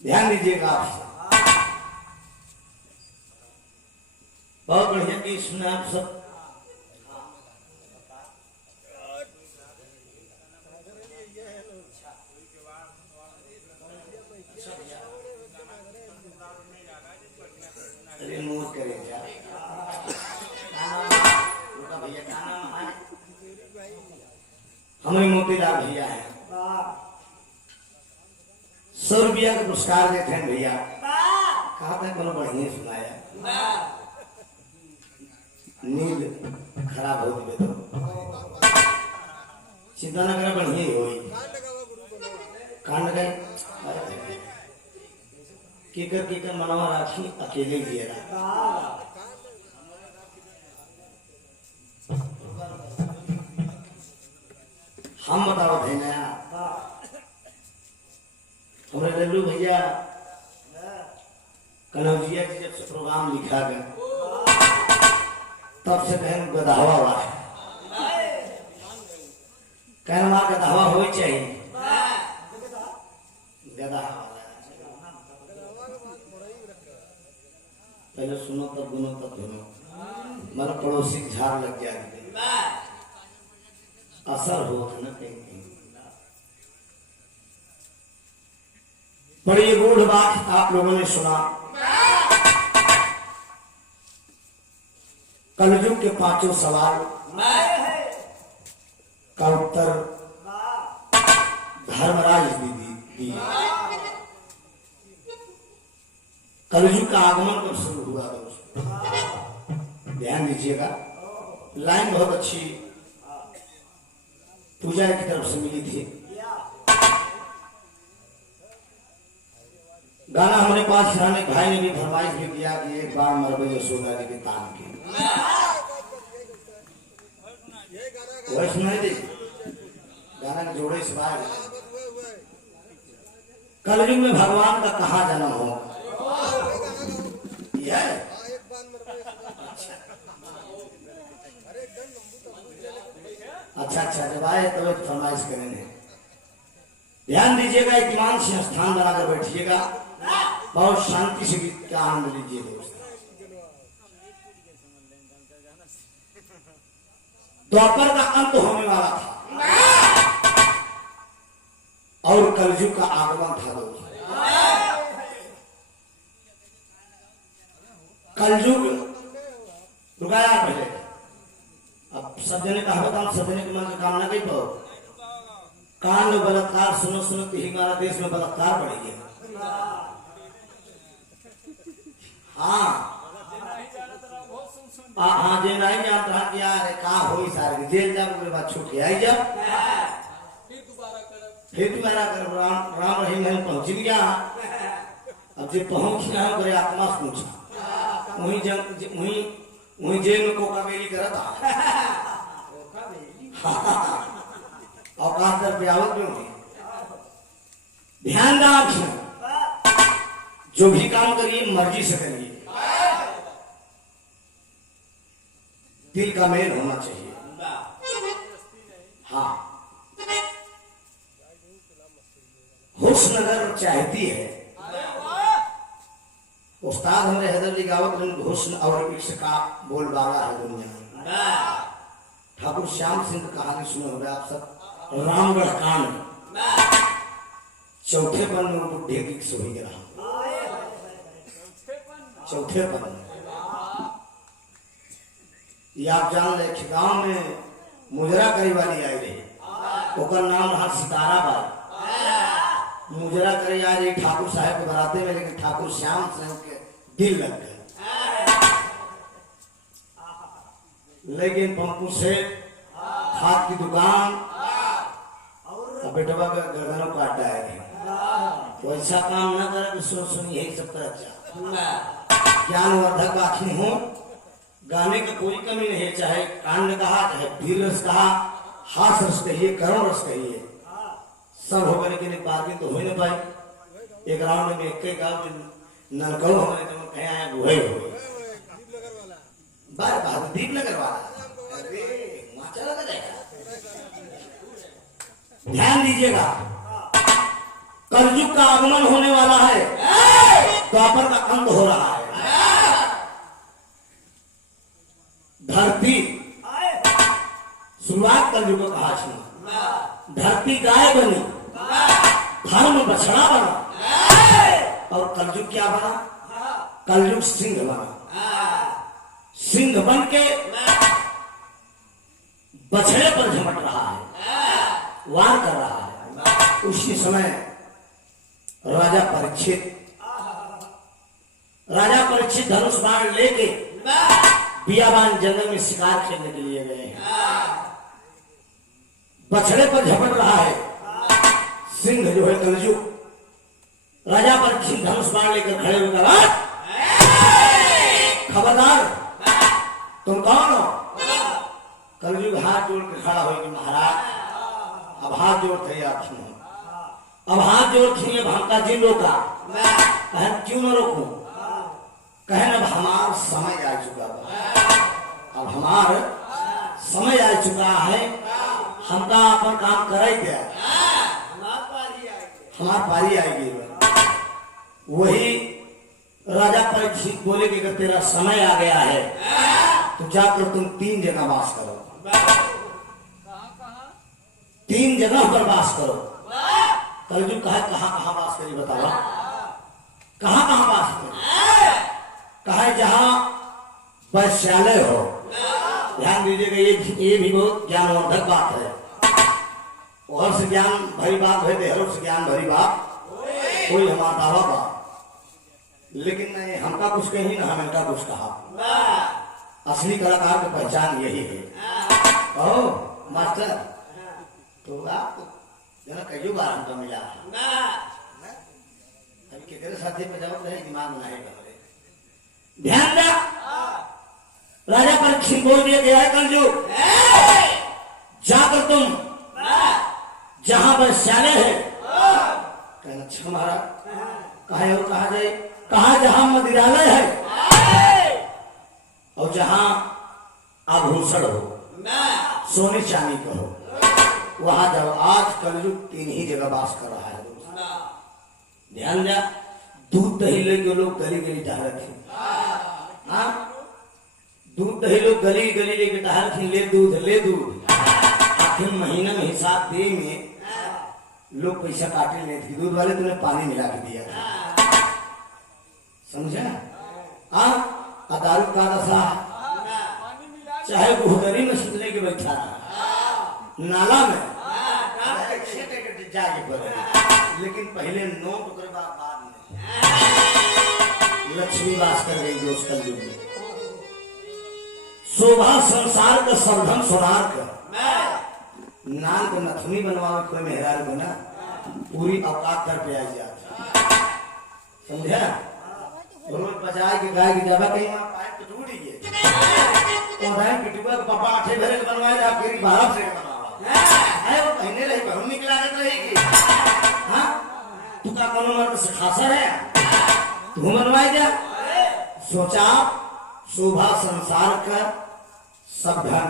ध्यान दीजिएगा। बहुत बढ़िया गीत सुना आप सब। रिमूव करें क्या भैया, हमारे मोतीलाल भैया है, 100 रुपया का पुरस्कार देते हैं भैया। कहा था कोनो बढ़िया सुनाया, नींद खराब हो गई तो चिंता न करा, बढ़िया ही होई कांड गए केकर मनवा राखी अकेले गिरा। हम बताओ थे नया हमारे लल्लू भैया कन्हौजिया जी जब से प्रोग्राम लिखा गया तब से बहन गदावा हुआ है, कहना गदावा हो चाहिए, गदा पहले सुनो तब गुनो तब धुनो, मेरा पड़ोसी झाड़ लग जाए असर हो न कहीं। बड़ी गूढ़ बात आप लोगों ने सुना। कलयुग के 5 सवाल का उत्तर धर्मराज दी। कलयुग का आगमन कब शुरू हुआ दोस्तों, ध्यान दीजिएगा। लाइन बहुत अच्छी पूजा की तरफ से मिली थी। गाना हमारे पास रानी भाई ने भी फरमाइश भी किया कि एक बार मरबे यशोदा जी के तान की वही सुनाई थी। गाना के जोड़े इस बार कलयुग में भगवान का कहाँ जन्म होगा। अच्छा अच्छा जब आए तो फरमाइश करेंगे। ध्यान दीजिएगा, इत्मीनान से स्थान बनाकर बैठिएगा, बहुत शांति से गीत का आनंद लीजिए दोस्त। द्वापर का अंत होने वाला था और कलयुग का आगमन था दोस्त। कलयुग रुकाया पहले, अब सब जने कहा था, सब जने के मन में कामना नहीं पाओ। कांड बलात्कार सुनो सुनो कि हमारा देश में बलात्कार बढ़ गया। हाँ हाँ जे नहीं जानता कि यार का हो सारे जेल जाओ, उसके बाद छूट के आई जाओ, फिर दोबारा कर राम रहीम में पहुंच गया। अब जब पहुंच गया करे आत्मा से पूछा, वही जेल में कोका बेली करा था औकात दर पे आवत क्यों नहीं। ध्यान रखिए, जो भी काम करिए मर्जी से करिए, दिल का मेल होना चाहिए। हाँ, हुस्न अगर चाहती है, उस्ताद हमरे हैदर अली गावत हुस्न और इश्क का बोलबाला है दुनिया में। ठाकुर श्याम सिंह की कहानी सुने होंगे आप सब, रामगढ़ कांड, चौथे पन्ने में बुढ़े की सोई गिरा, चौथे पन्ने। ये आप जान ले, गांव में मुजरा करी वाली आई रही, ओकर नाम रहा सितारा बाई। मुजरा करी आ रही ठाकुर साहब के बराते में, लेकिन ठाकुर श्याम सिंह के दिल लग गए। लेकिन पंपू से खाद की दुकान और बेटवा का गर्दनों काट आए, तो ऐसा काम ना करे। सुन यही सब तरह अच्छा ज्ञानवर्धक बाकी हो, गाने का कोई कमी नहीं है, चाहे कांड कहा, चाहे वीर रस कहा, हास रस कहिए, करुण रस कहिए, सब हो गए। लेकिन बात तो हो नहीं पाई। एक राउंड में एक गाँव नलकौ हमारे तो कहीं आया गुहे हो बार बार दीप नगर वाला, अरे माचा लगा जाएगा। ध्यान दीजिएगा, कलयुग का आगमन होने वाला है, द्वापर का अंत हो रहा है। धरती शुरुआत कलयुग का कहा सुना, धरती गाय बनी, धर्म बछड़ा बना, और कलयुग क्या बना? कलयुग सिंह बना। सिंह बन के बछड़े पर झमट रहा है, वार कर रहा है। उसी समय राजा परीक्षित धनुष बाण लेके बियाबान जंगल में शिकार खेलने के लिए गए हैं। बछड़े पर झपट रहा है सिंह जो है कलयुग। राजा परीक्षित धनुष बाण लेकर खड़े होकर, खबरदार तुम कौन हो? कलयुग हाथ जोड़ के खड़ा हो कि महाराज अब हाथ जोड़ते आप सुनो, अब हाथ जोड़ भागता जिन रोका, कहे क्यों न रोकू? कहे अब हमारा समय आ चुका है, अब हमारा समय आ चुका है, हमका अपन काम करे क्या, हमार पारी आएगी। वही राजा परीक्षित बोले कि अगर तेरा समय आ गया है तो जाकर तुम 3 जगह वास करो, 3 जगह पर वास करो। कलयुग कहा कहाँ वास करी बताओ, कहाँ वास करी? कहा जहाँ वैश्यालय हो। ध्यान दीजिएगा, ये भी बहुत ज्ञानवर्धक बात है। और से ज्ञान भरी बात है, देहरों से ज्ञान भरी बात कोई हमारा दावा बात, लेकिन नहीं हमका कुछ कही ना हम इनका कुछ कहा। असली कलाकार की पहचान यही है। कहो मास्टर तो आप कई बार हमको मिला, अभी कितने साथी पे जवाब रहे दिमाग बनाएगा। ध्यान दा, राजा परीक्षित बोल दिया गया है कलयुग जाकर तुम जहां वैश्यालय है, कहना अच्छा महाराज कहा और कहा जाए, कहा जहां मदिरालय है और जहां आभूषण हो, सोने चांदी का हो, वहां जाओ। आज कलयुग 3 ही जगह वास कर रहा है दोस्त। ध्यान दिया, दूध दही लेके लोग गली गली टहल थे। हाँ, दूध दही लोग गली गली लेके टहल थे, ले दूध ले दूध। आखिर महीना में हिसाब दे में लोग पैसा काटे नहीं थे, दूध वाले तुमने पानी मिला के दिया था, समझे? हाँ, दारू का नशा चाहे गुहदरी में सुतने के बैठा नाला में जाके पड़े, लेकिन पहले नोट के बाद में लक्ष्मी वास कर गई दोस्त कलयुग में। शोभा संसार का सर्वधन सोनार का, नान को नथुनी बनवावे कोई मेहरार बना, पूरी औकात कर पे आई जाती, समझा? रोज बजाए के गाय की जावा कहीं पाइप टूट गई तो भाई पिटुआ के पापा आठे भरे के बनवाए जा, फिर 12 से बनवावा है वो पहने रही बहुत निकला रहेगी। हाँ, तू का कोनो मर्द से खासा है, तू बनवाए जा। सोचा शोभा संसार का सब धन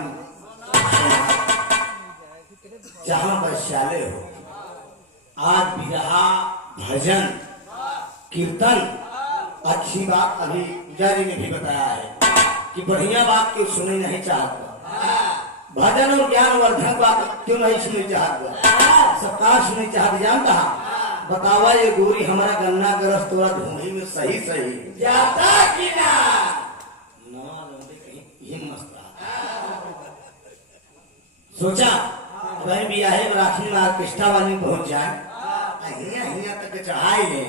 जहां वैश्यालय हो, आज विरहा भजन कीर्तन अच्छी बात अभी पूजा जी ने भी बताया है कि बढ़िया बात क्यों सुने नहीं चाहता, भजन और ज्ञान वर्धक बात क्यों नहीं सुने चाहता, सबका सुने चाहते। जानता बतावा ये गोरी हमारा गन्ना ग्रस्त तोरा ढूंढी में सही सही जाता कि ना कहीं मस्त सोचा वह भी आहे राखी में ऑर्केस्ट्रा वाली पहुंच जाए, हिया तक चढ़ाई है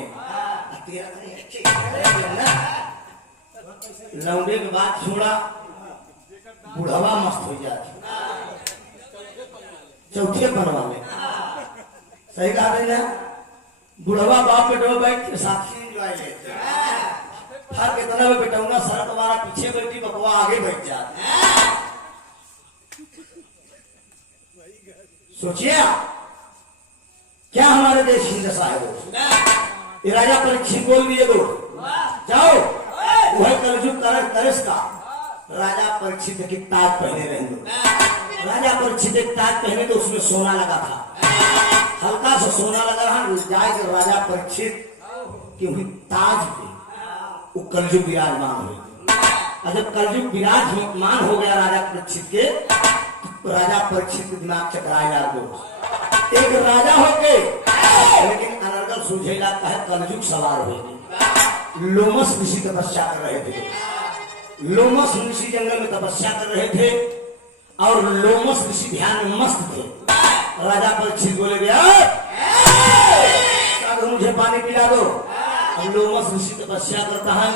लौंडे के बाद छोड़ा बुढ़वा मस्त हो जाती, चौथे बनवा में सही कहा ना, बुढ़वा बाप बेटो बैठ के साथी एंजॉय लेते, फर्क इतना में बेटौना सर तुम्हारा पीछे बैठी बकवा आगे बैठ जाती। सोचिए क्या हमारे देश की दशा है दोस्त। ये राजा परीक्षित बोल दिए दो जाओ, वह कलयुग तरस का राजा परीक्षित की ताज पहने रहेंगे। राजा परीक्षित एक ताज पहने तो उसमें सोना लगा था, हल्का सा सोना लगा रहा, जाए राजा परीक्षित क्योंकि ताज पे वो कलयुग विराजमान हो। जब कलयुग विराजमान हो गया राजा परीक्षित के, राजा परीक्षित के दिमाग चकराया दोस्त। एक राजा होके लेकिन अनर्गल सुझेला का है कलयुग सवार हो। लोमस ऋषि तपस्या कर रहे थे, लोमस ऋषि जंगल में तपस्या कर रहे थे और लोमस ऋषि ध्यान में मस्त थे। राजा परीक्षित बोले गया मुझे पानी पिला दो। अब लोमस ऋषि तपस्या करता है,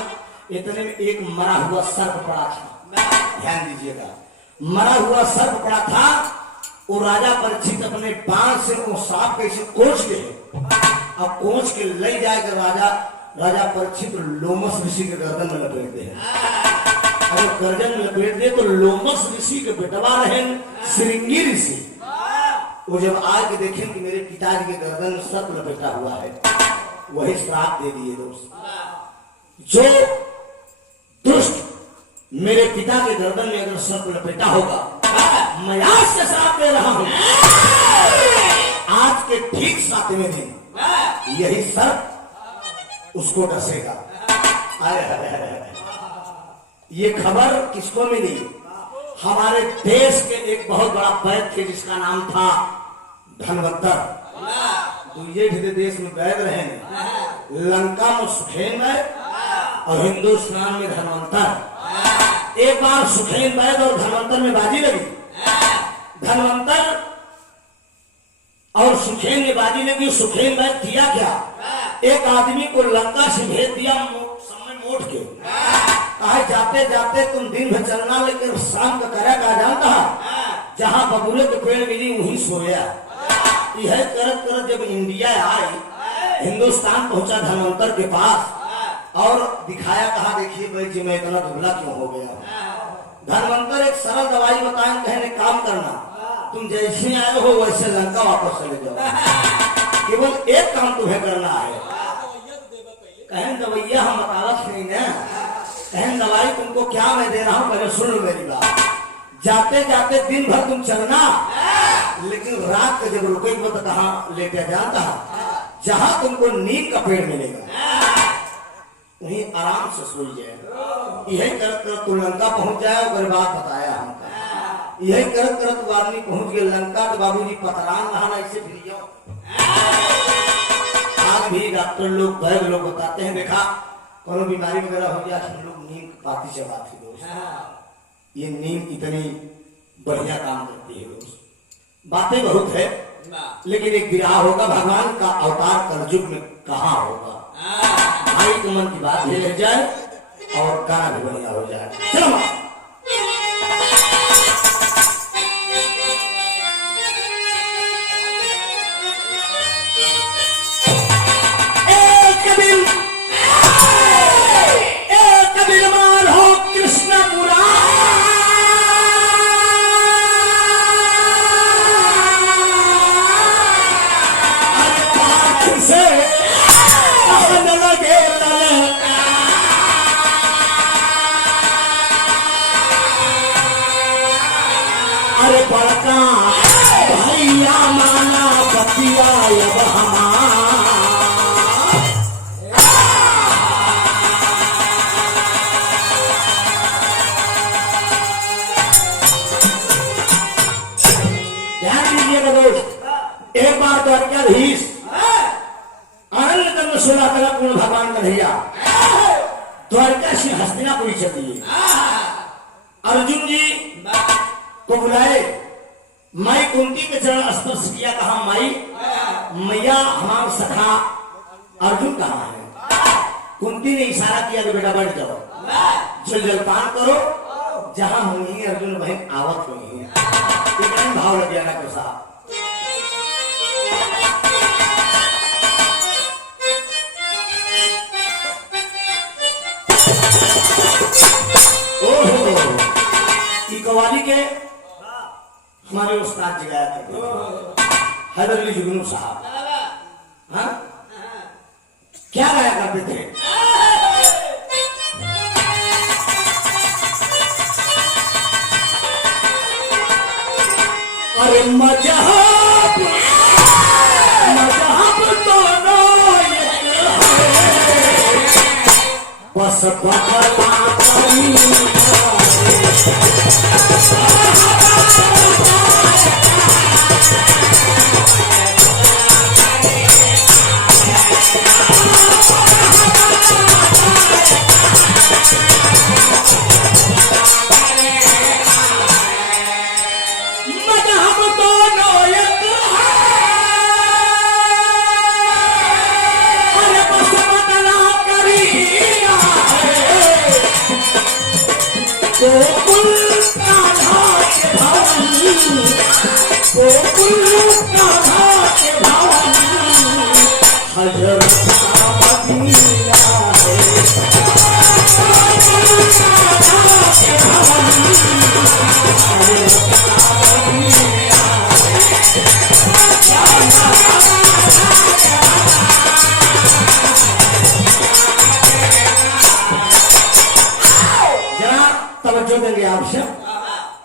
इतने में एक मरा हुआ सर्प पड़ा था, ध्यान दीजिएगा, मरा हुआ सर्प पड़ा था। वो राजा परीक्षित अपने बाण से वो सांप कैसे कोच के अब कोच के ले जाकर राजा परीक्षित लोमस ऋषि के गर्दन में लपेट दे। अगर गर्दन में लपेट दे तो लोमस ऋषि के बेटवा रहे श्रृंगी ऋषि, वो जब आके देखें कि मेरे पिताजी के गर्दन में सर्प लपेटा हुआ है, वही श्राप दे दिए दोस्त। जो दुष्ट मेरे पिता के गर्दन में अगर सर्प लपेटा होगा, मैं आज से श्राप दे रहा हूं, आज के ठीक 7वें दिन यही सर्प उसको डसेगा। ये खबर किसको मिली? हमारे देश के एक बहुत बड़ा वैद्य थे जिसका नाम था धनवंतर। दूसरे देश में वैद्य रहे, लंका में सुखेन वैद्य और हिंदुस्तान में धनवंतर। एक बार सुखेन वैद्य और धनवंतर में बाजी लगी, धनवंतर और सुखेन में बाजी लगी। सुखेन वैद्य किया क्या, एक आदमी को लंका से भेज दिया समय मोड़ के, कहा जाते जाते तुम दिन भर चलना लेकिन शाम का करा का जानता है, जहां बबूले के पेड़ मिली वहीं सोया। यह करत करत जब इंडिया आई, हिंदुस्तान पहुंचा धनवंतर के पास और दिखाया, कहा देखिए भाई जी मैं इतना दुबला क्यों हो गया। धनवंतर एक सरल दवाई बताएं, कहने काम करना, तुम जैसे आए हो वैसे लंका वापस चले जाओ, केवल एक काम तुम्हें करना है। कहें दवाइया हम बतावत नहीं ना, कहें दवाई तुमको क्या मैं दे रहा हूं, पहले सुन लो मेरी बात। जाते जाते दिन भर तुम चलना, लेकिन रात को जब रुकेंगे तो कहाँ लेके जानता है, जहां तुमको नीम का पेड़ मिलेगा वहीं आराम से सोई जाए। यही करत करत तू लंका पहुंच जाए और बात बताया हमका। यही करत करत आदमी पहुंच गए लंका तो बाबूजी पतरान नहाना ऐसे फिर जाओ। आज भी डॉक्टर लोग वैद्य लोग बताते हैं, देखा कोनो बीमारी वगैरह हो गया हम लोग नीम की पाती चबाते दोस्त। ये नीम इतनी बढ़िया काम करती है दोस्त। बातें बहुत है लेकिन एक विराह होगा, भगवान का अवतार कलयुग में कहाँ होगा। भाई तो मन की बात ये ले जाए और गाना भी बढ़िया हो जाए। चलो एक बार द्वारकाधीश आनंद कंद 16 कला पूर्ण भगवान कन्हैया द्वारका से हस्तिनापुरी चलिए। अर्जुन जी को बुलाए, माई कुंती के चरण स्पर्श किया, कहा माई मैया हमारा सखा अर्जुन कहाँ है। कुंती ने इशारा किया कि बेटा बैठ जाओ, जल जलपान करो, जहां होंगी अर्जुन बहन आवत हुई है। भाव लग जाना को साहब। कवाली के हमारे उस्ताद जी गाया करते हैदर अली जुगनू साहब, हाँ क्या गाया करते थे। अरे मजहब दोनों बस बदला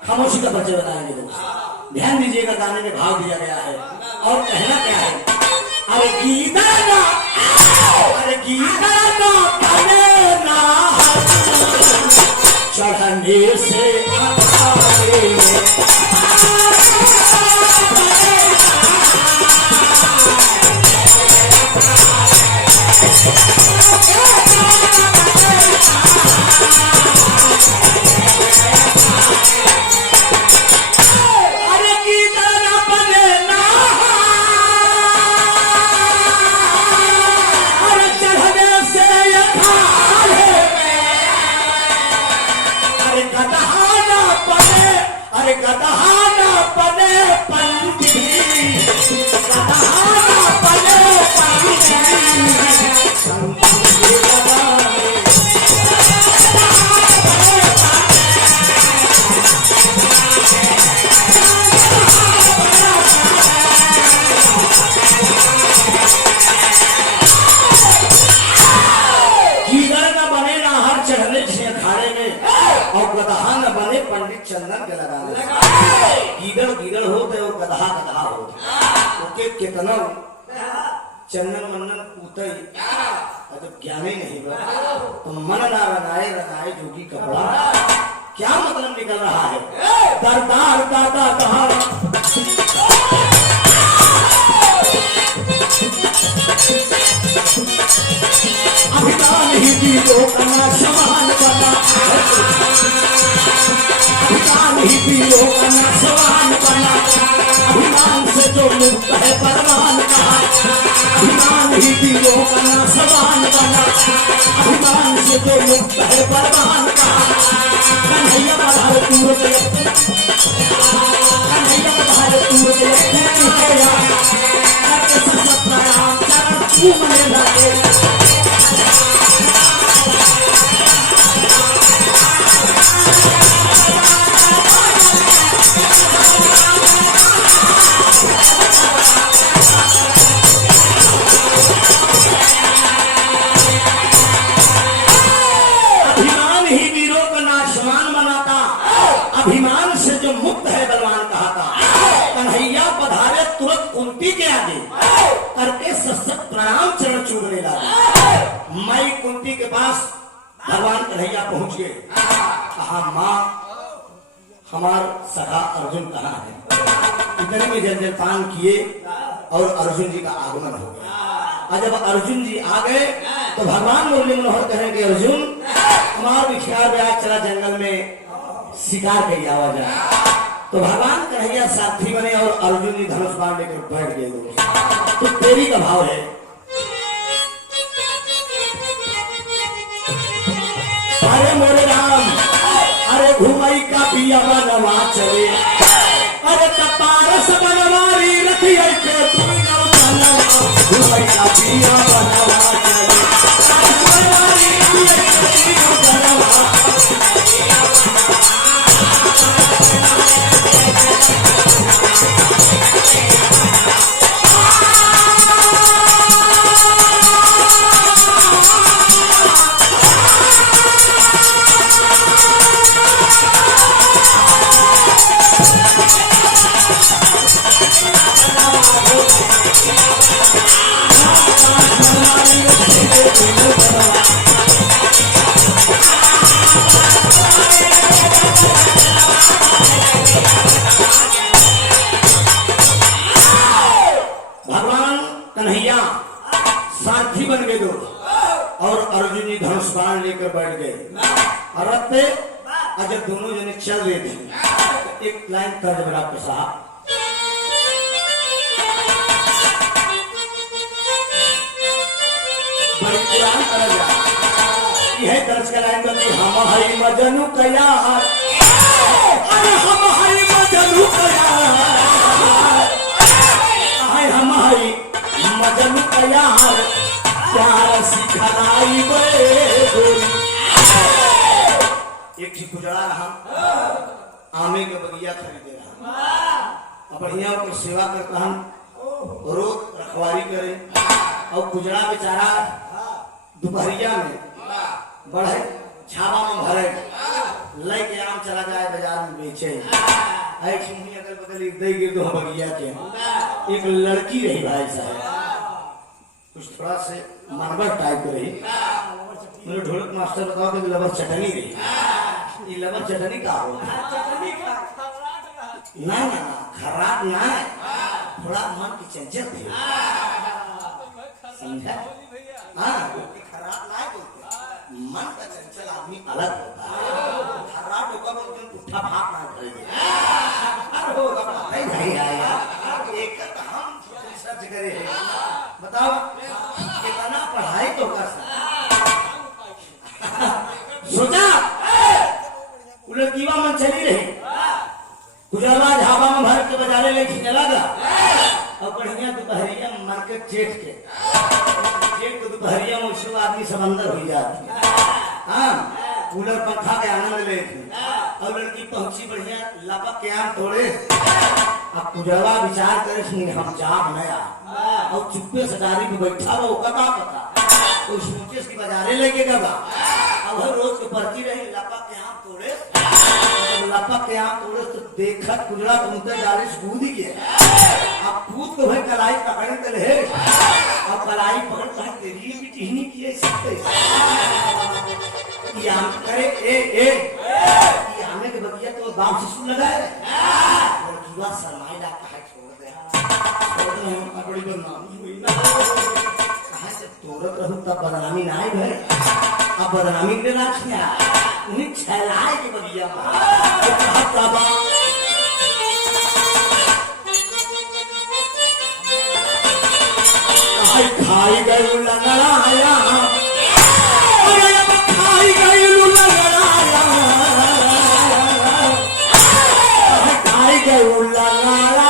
खामोशी का परिचय बताएंगे दोस्त। ध्यान दीजिएगा, गाने में भाव दिया गया है और कहना क्या है। अरे गीता ना, अरे गीता ना बने ना चढ़ने से चंदन के लगा गीदड़ गीदड़ होते और गधा गधा होते ओके कितना चंदन मन्नन पूते जब ज्ञानी नहीं बा तो मन ना रंगाए रंगाए जोगी कपड़ा क्या मतलब निकल रहा है दरदार दादा कहा अभिमान ही पीरो कना समान बना अभिमान ही पीरो कना समान बना अभिमान से जो मुक्त है परमान कहा अभिमान ही पीरो कना समान बना अभिमान से जो मुक्त है परमान कहा कन्हैया बधाए तूर के कन्हैया बधाए तूर के कन्हैया करके सत प्रणाम चरण चूमने लगे अभिमान से जो मुक्त है बलवान कहा था कन्हैया पधारे तुरंत कुंती के आगे करके सशक्त प्रणाम चरण चूमने लगा माई कुंती के पास भगवान कन्हैया पहुंच गए कहा माँ हमार सखा अर्जुन कहाँ है इतने में जलपान किए और अर्जुन जी का आगमन हो गया और जब अर्जुन जी आ गए तो भगवान मुरली मनोहर कहे कि अर्जुन हमारा विख्यात ब्याज चला जंगल में शिकार करी आवाज तो भगवान कन्हैया साथी बने और अर्जुन जी धनुष बाण लेकर बैठ गए तो तेरी का भाव है अरे मोरे राम अरे घुमई का पिया बनवा चले अरे कपारस बनवारी रखी के तुम घुमई का पिया बनवा चले सारथी बन गए दो और अर्जुन जी धनुष बाण लेकर बैठ गए और रथ पे जब दोनों जने चल रहे थे एक लाइन तर्ज बना पे साहब बड़ी पुरानी तरज यह तर्ज का लाइन बनी हम हरि मजनू कया अरे हम हरि मजनू कया हम हरि मजनू कया प्यार सिखलाई एक ही गुजरा रहा आमे के बगिया खरीदे रहा बढ़िया की सेवा करता हम रोज रखवारी करे और गुजरा बेचारा दोपहरिया में बढ़े छावा में भरे लेके आम चला जाए बाजार में बेचे अगल बगल दे गिर दो बगिया के एक लड़की रही भाई साहब कुछ थोड़ा से मानवर टाइप रही मेरे ढोलक मास्टर बताओ कि लबर चटनी रही ये लबर चटनी का हो ना ना खराब ना है थोड़ा मन की चंचल थी समझा हाँ खराब ना बोलते मन का चंचल आदमी अलग होता है खराब होगा बोलते उठा भाग ना करे नहीं आया एक हम सर्च करे बताओ कितना पढ़ाई तो कर सोचा लड़कीवा मन चली रही गुजरवा झाबा में भर के बाजारे लेके चला गया और बढ़िया दोपहरिया मार्केट जेठ को दोपहरिया में उसको आदमी समंदर हो जाती हाँ कूलर पंखा के आनंद लेते और लड़की पहुंची बढ़िया लपक के आम तोड़े अब गुजरवा विचार करे हम जा नया और चुप्पे से गाड़ी में बैठा वो कता पता तो सोचे इसकी बाजारे लेके गया अब रोज की पर्ची रही लपक के आम तोड़े लपक के आम तोड़े तो देखा कुजड़ा तुमसे डालिश कूद गया। अब कूद तो भाई कलाई पकड़ के ले, अब कलाई पकड़ कर तेरी भी टीहनी किए सकते याम करे ए यामे के बगिया तो दाम से सुन लगा है लड़कीवा शर्माइला कहे छोड़ दे छोड़ दे हम बड़ी बदनामी हुई ना कहे से तोरत रहू तब बदनामी ना आई भाई अब बदनामी के ना किया उन्हें छलाए के बगिया कहा तबा खाई गए लंगड़ाया खाई गए लंगड़ाया खाई गए लंगड़ा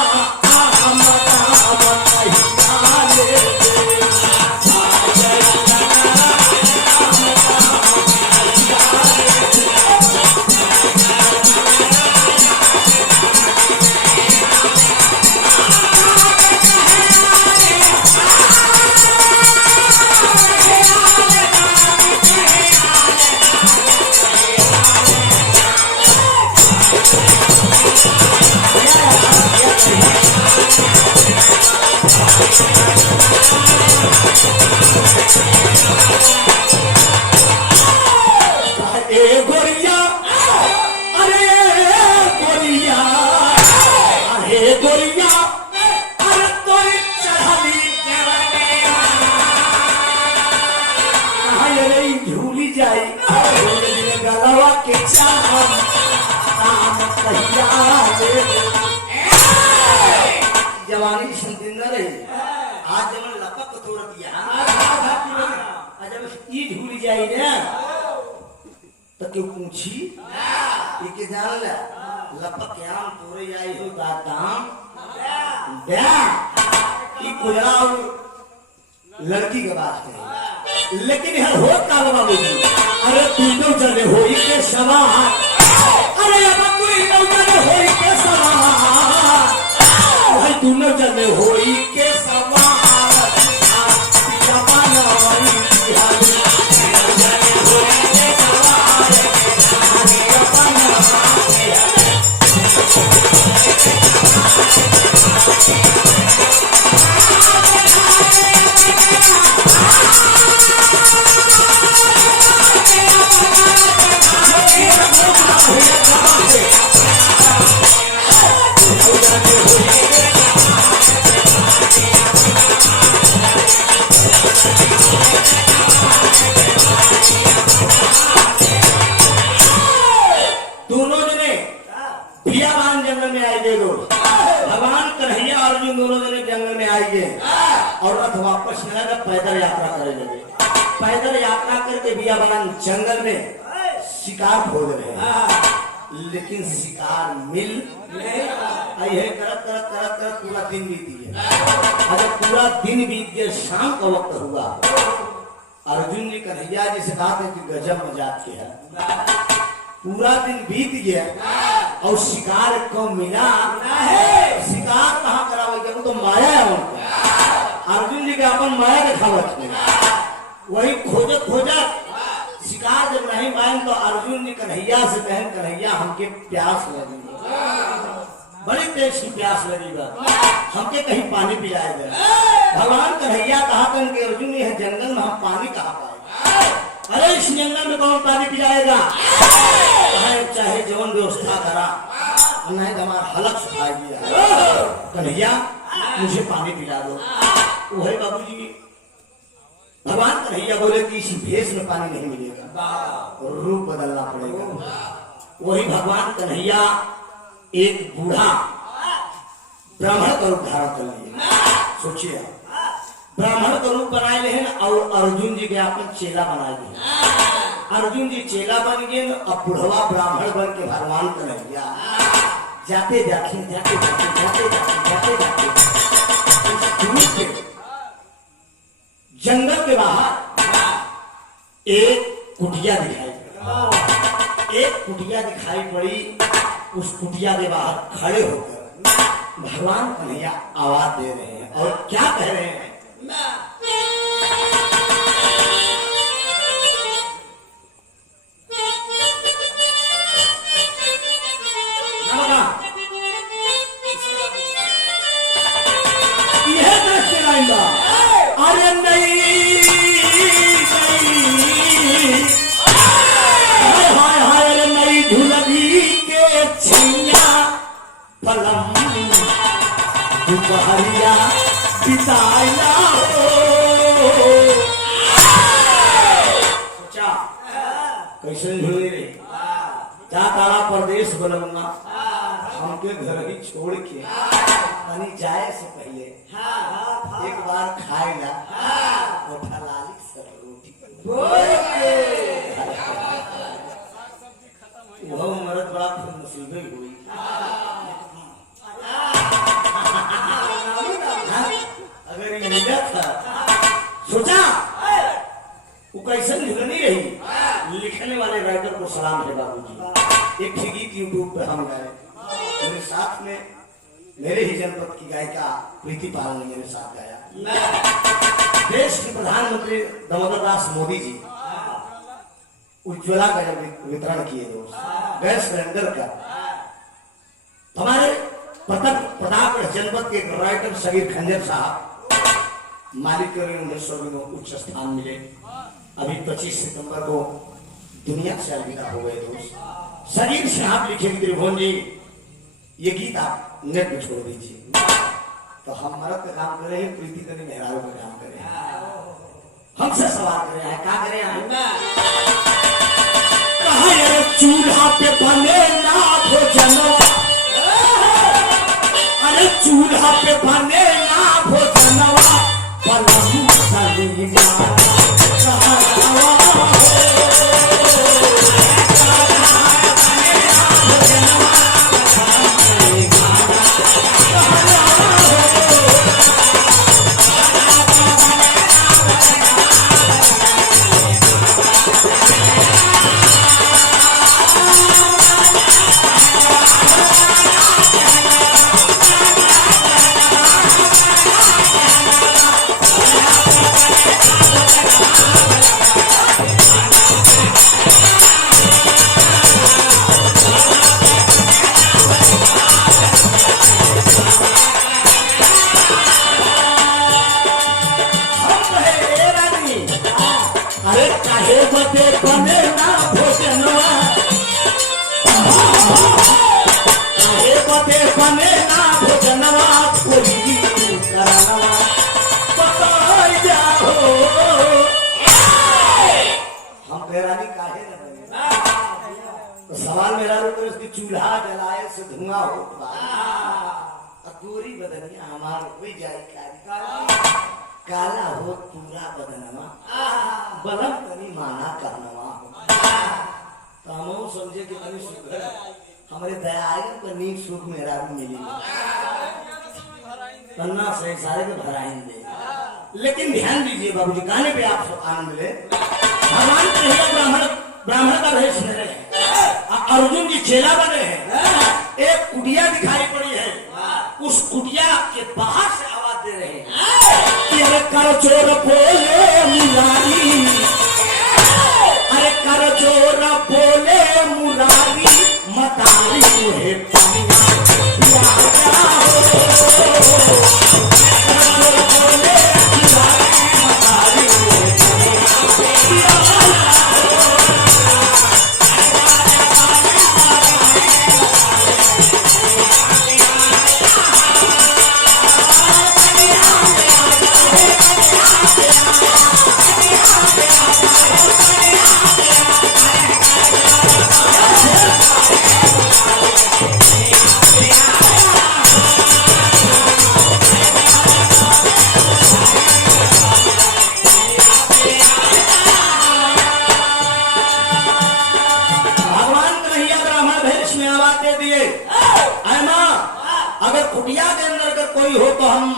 जवानी संतिन रही आज जब लपक तोड़ दिया जब ई झूल जाई ना तो क्यों पूछी ये के जान ले लपक याम तोड़े जाई हो दाताम ब्या ई कुजड़ा और लड़की के बात है लेकिन यह हो का बाबू अरे तीनों जने होई के सवार अरे अब कोई नौजन होई के सवार भाई दोनों जने होई के सवार जमाना वाली बिहारी जने होई के सवार जमाना दोनों जने बियाबान जंगल में आएंगे लोग भगवान कन्हैया अर्जुन दोनों जने जंगल में आएंगे और रथ वापस लगा पैदल यात्रा करे लगे पैदल यात्रा करके बियाबान जंगल में शिकार खोज रहे हैं लेकिन शिकार मिल नहीं करत करत करत करत पूरा दिन बीत गया अगर पूरा दिन बीत गया शाम का वक्त हुआ अर्जुन जी कन्हैया जी से कहा था कि गजब मजाक किया पूरा दिन बीत गया और शिकार को मिला शिकार कहाँ करा वो तो माया है उनका अर्जुन जी के अपन माया दिखावत वही खोजत खोजत शिकार जब नहीं पाए तो अर्जुन जी कन्हैया से कहें कन्हैया हमके प्यास लगी बड़ी तेज की प्यास लगी बा हमके कहीं पानी पिलाए दे भगवान कन्हैया कहा था कि अर्जुन यह जंगल में हम पानी कहाँ पाए अरे इस जंगल में कौन पानी पिलाएगा चाहे जीवन व्यवस्था करा नहीं तो हमारा हलक सुखाई दिया कन्हैया मुझे पानी पिला दो वही बाबूजी भगवान कन्हैया बोले कि इस भेष में पानी नहीं मिलेगा रूप बदलना पड़ेगा वही भगवान कन्हैया एक बूढ़ा ब्राह्मण का रूप धारण कर लिए सोचिए ब्राह्मण का रूप बनाए ले और अर्जुन जी के अपन चेला बनाए गए अर्जुन जी चेला बन गए अब बुढ़वा ब्राह्मण बन के भगवान कन्हैया जाते जाते जाते जाते जाते जाते जाते जाते जंगल के बाहर एक कुटिया दिखाई पड़ी उस कुटिया के बाहर खड़े होकर भगवान कन्हैया आवाज दे रहे हैं और क्या कह रहे हैं कैसे झूली रे जा तारा परदेश बनूंगा हमके घर ही छोड़ के कहीं जाए से पहले एक बार खाएगा कोठा लाली सर रोटी वो मरद बाप फिर मुसीबत हुई अगर ये मिला था सोचा वो कैसे झुलनी रही। लिखने वाले राइटर को सलाम है बाबूजी। एक गीत यूट्यूब पे हम गाए, मेरे साथ में मेरे ही जनपद की गायिका प्रीति पाल ने मेरे साथ गाया। देश के प्रधानमंत्री दामोदर दास मोदी जी उज्ज्वला का जब वितरण किए दोस्त गैस सिलेंडर का, हमारे प्रतापगढ़ जनपद के एक राइटर सगीर खंजर साहब मालिक में उच्च स्थान मिले। अभी 25 सितंबर को दुनिया से अलविदा हो गए दोस्त। सगीर साहब लिखे त्रिभुवन जी ये गीत आप नेट में छोड़ दीजिए। तो हम मर्द का काम कर रहे हैं, प्रीति करी मेहरारू का काम कर रहे हैं, हमसे सवाल कर रहे हैं, क्या करें चूल्हा पे बने ना भोजनवा, अरे चूल्हा पे बने ना भोजनवा पलंग सलीना सवाल मेरा तो उसकी चूल्हा जलाए से धुआं होता अधूरी बदनिया हमार कोई जाए काला हो पूरा बदनमा बलम तनी माना करनवा तो हम समझे कि तनी सुख हमारे दयालु पर नीक सुख मेरा भी मिली पन्ना से सारे को भराएंगे। लेकिन ध्यान दीजिए बाबूजी, गाने पे आप सब आनंद ले। भगवान कन्हैया ब्राह्मण का भेष में रहे, अर्जुन जी चेला बने हैं। एक कुटिया दिखाई पड़ी है, उस कुटिया के बाहर से आवाज दे रहे हैं, अरे कर चोर बोले मुरारी, अरे कर चोर बोले मुरारी मतारी है पनिया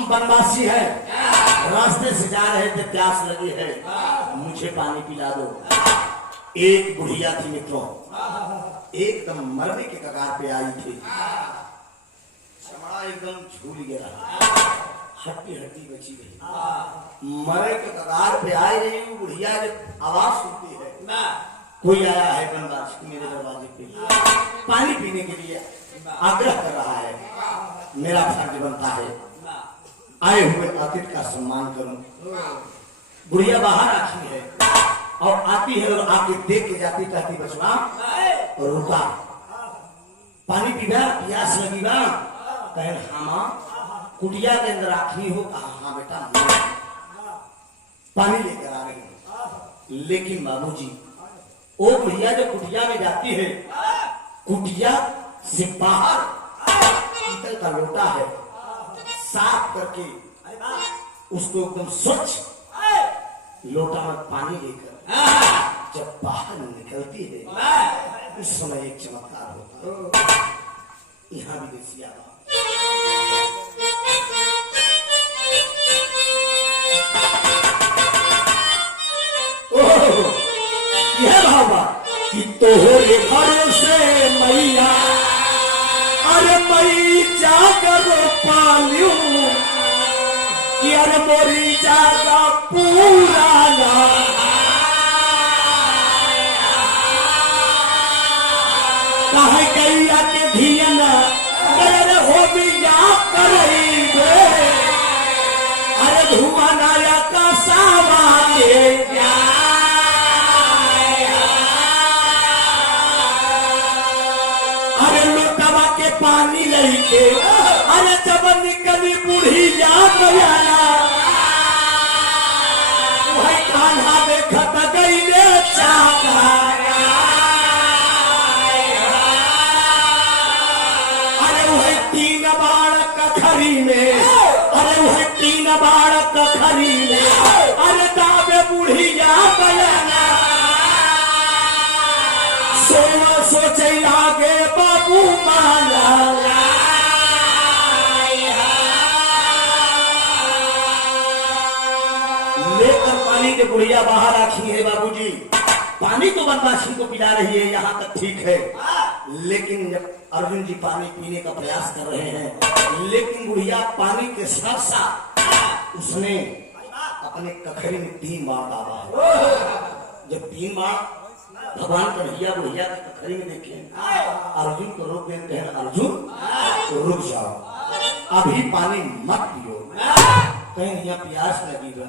बनवासी है, रास्ते से जा रहे थे, प्यास लगी है, मुझे पानी पिला दो। एक बुढ़िया थी मित्रों, एकदम मरने के कगार पे आई थी, चमड़ा एकदम झूल गया, हड्डी हड्डी बची गई, मरे के कगार पे आई रही हूँ। बुढ़िया जब आवाज सुनती है कोई आया है बनवासी मेरे दरवाजे पे, पानी पीने के लिए आग्रह कर रहा है, मेरा फर्ज बनता है आए हुए अतिथि का सम्मान करूं। बुढ़िया बाहर आती है और आती है और आके देख के जाती कहती बचवा और रुका, पानी पीना प्यास लगी बा, कहे हाँ कुटिया के अंदर आखी हो, कहा हाँ बेटा पानी लेकर आ रही हूं। लेकिन बाबूजी वो बुढ़िया जो कुटिया में जाती है, कुटिया से बाहर पीतल का लोटा है, साफ करके उसको एकदम स्वच्छ लोटा में पानी लेकर जब बाहर निकलती है, उस समय एक चमत्कार होता है। यहाँ भी देखिए यह भावा कि तोहरे घर से मैया, अरे मई जाकर पालू कि अरे मोरी जागा पुराना, कहे गैया के धियना अरे हो बिया करई दे, अरे धुआं नाया का सावा के पानी लेके, अरे जब निकली बूढ़ी जा गयाना, वही कान्हा देखत गई ने चाका, अरे वही 3 बाण कखरी में, अरे वही 3 बाण कखरी में, अरे दावे बूढ़ी जा गयाना, सोचे लागे बाबू माला, लेकर पानी के बुढ़िया बाहर आखी है। बाबूजी पानी तो बनवासी को पिला रही है, यहाँ तक ठीक है, लेकिन जब अर्जुन जी पानी पीने का प्रयास कर रहे हैं, लेकिन बुढ़िया पानी के साथ साथ उसने अपने कखरी में 3 बाण डाला। जब 3 बाण भगवान कन्हैया बुढ़िया की कखरी में देखे, अर्जुन को रोक देते कहे अर्जुन तो रुक जाओ, अभी पानी मत पियो, कहीं यहाँ प्यास लगी है।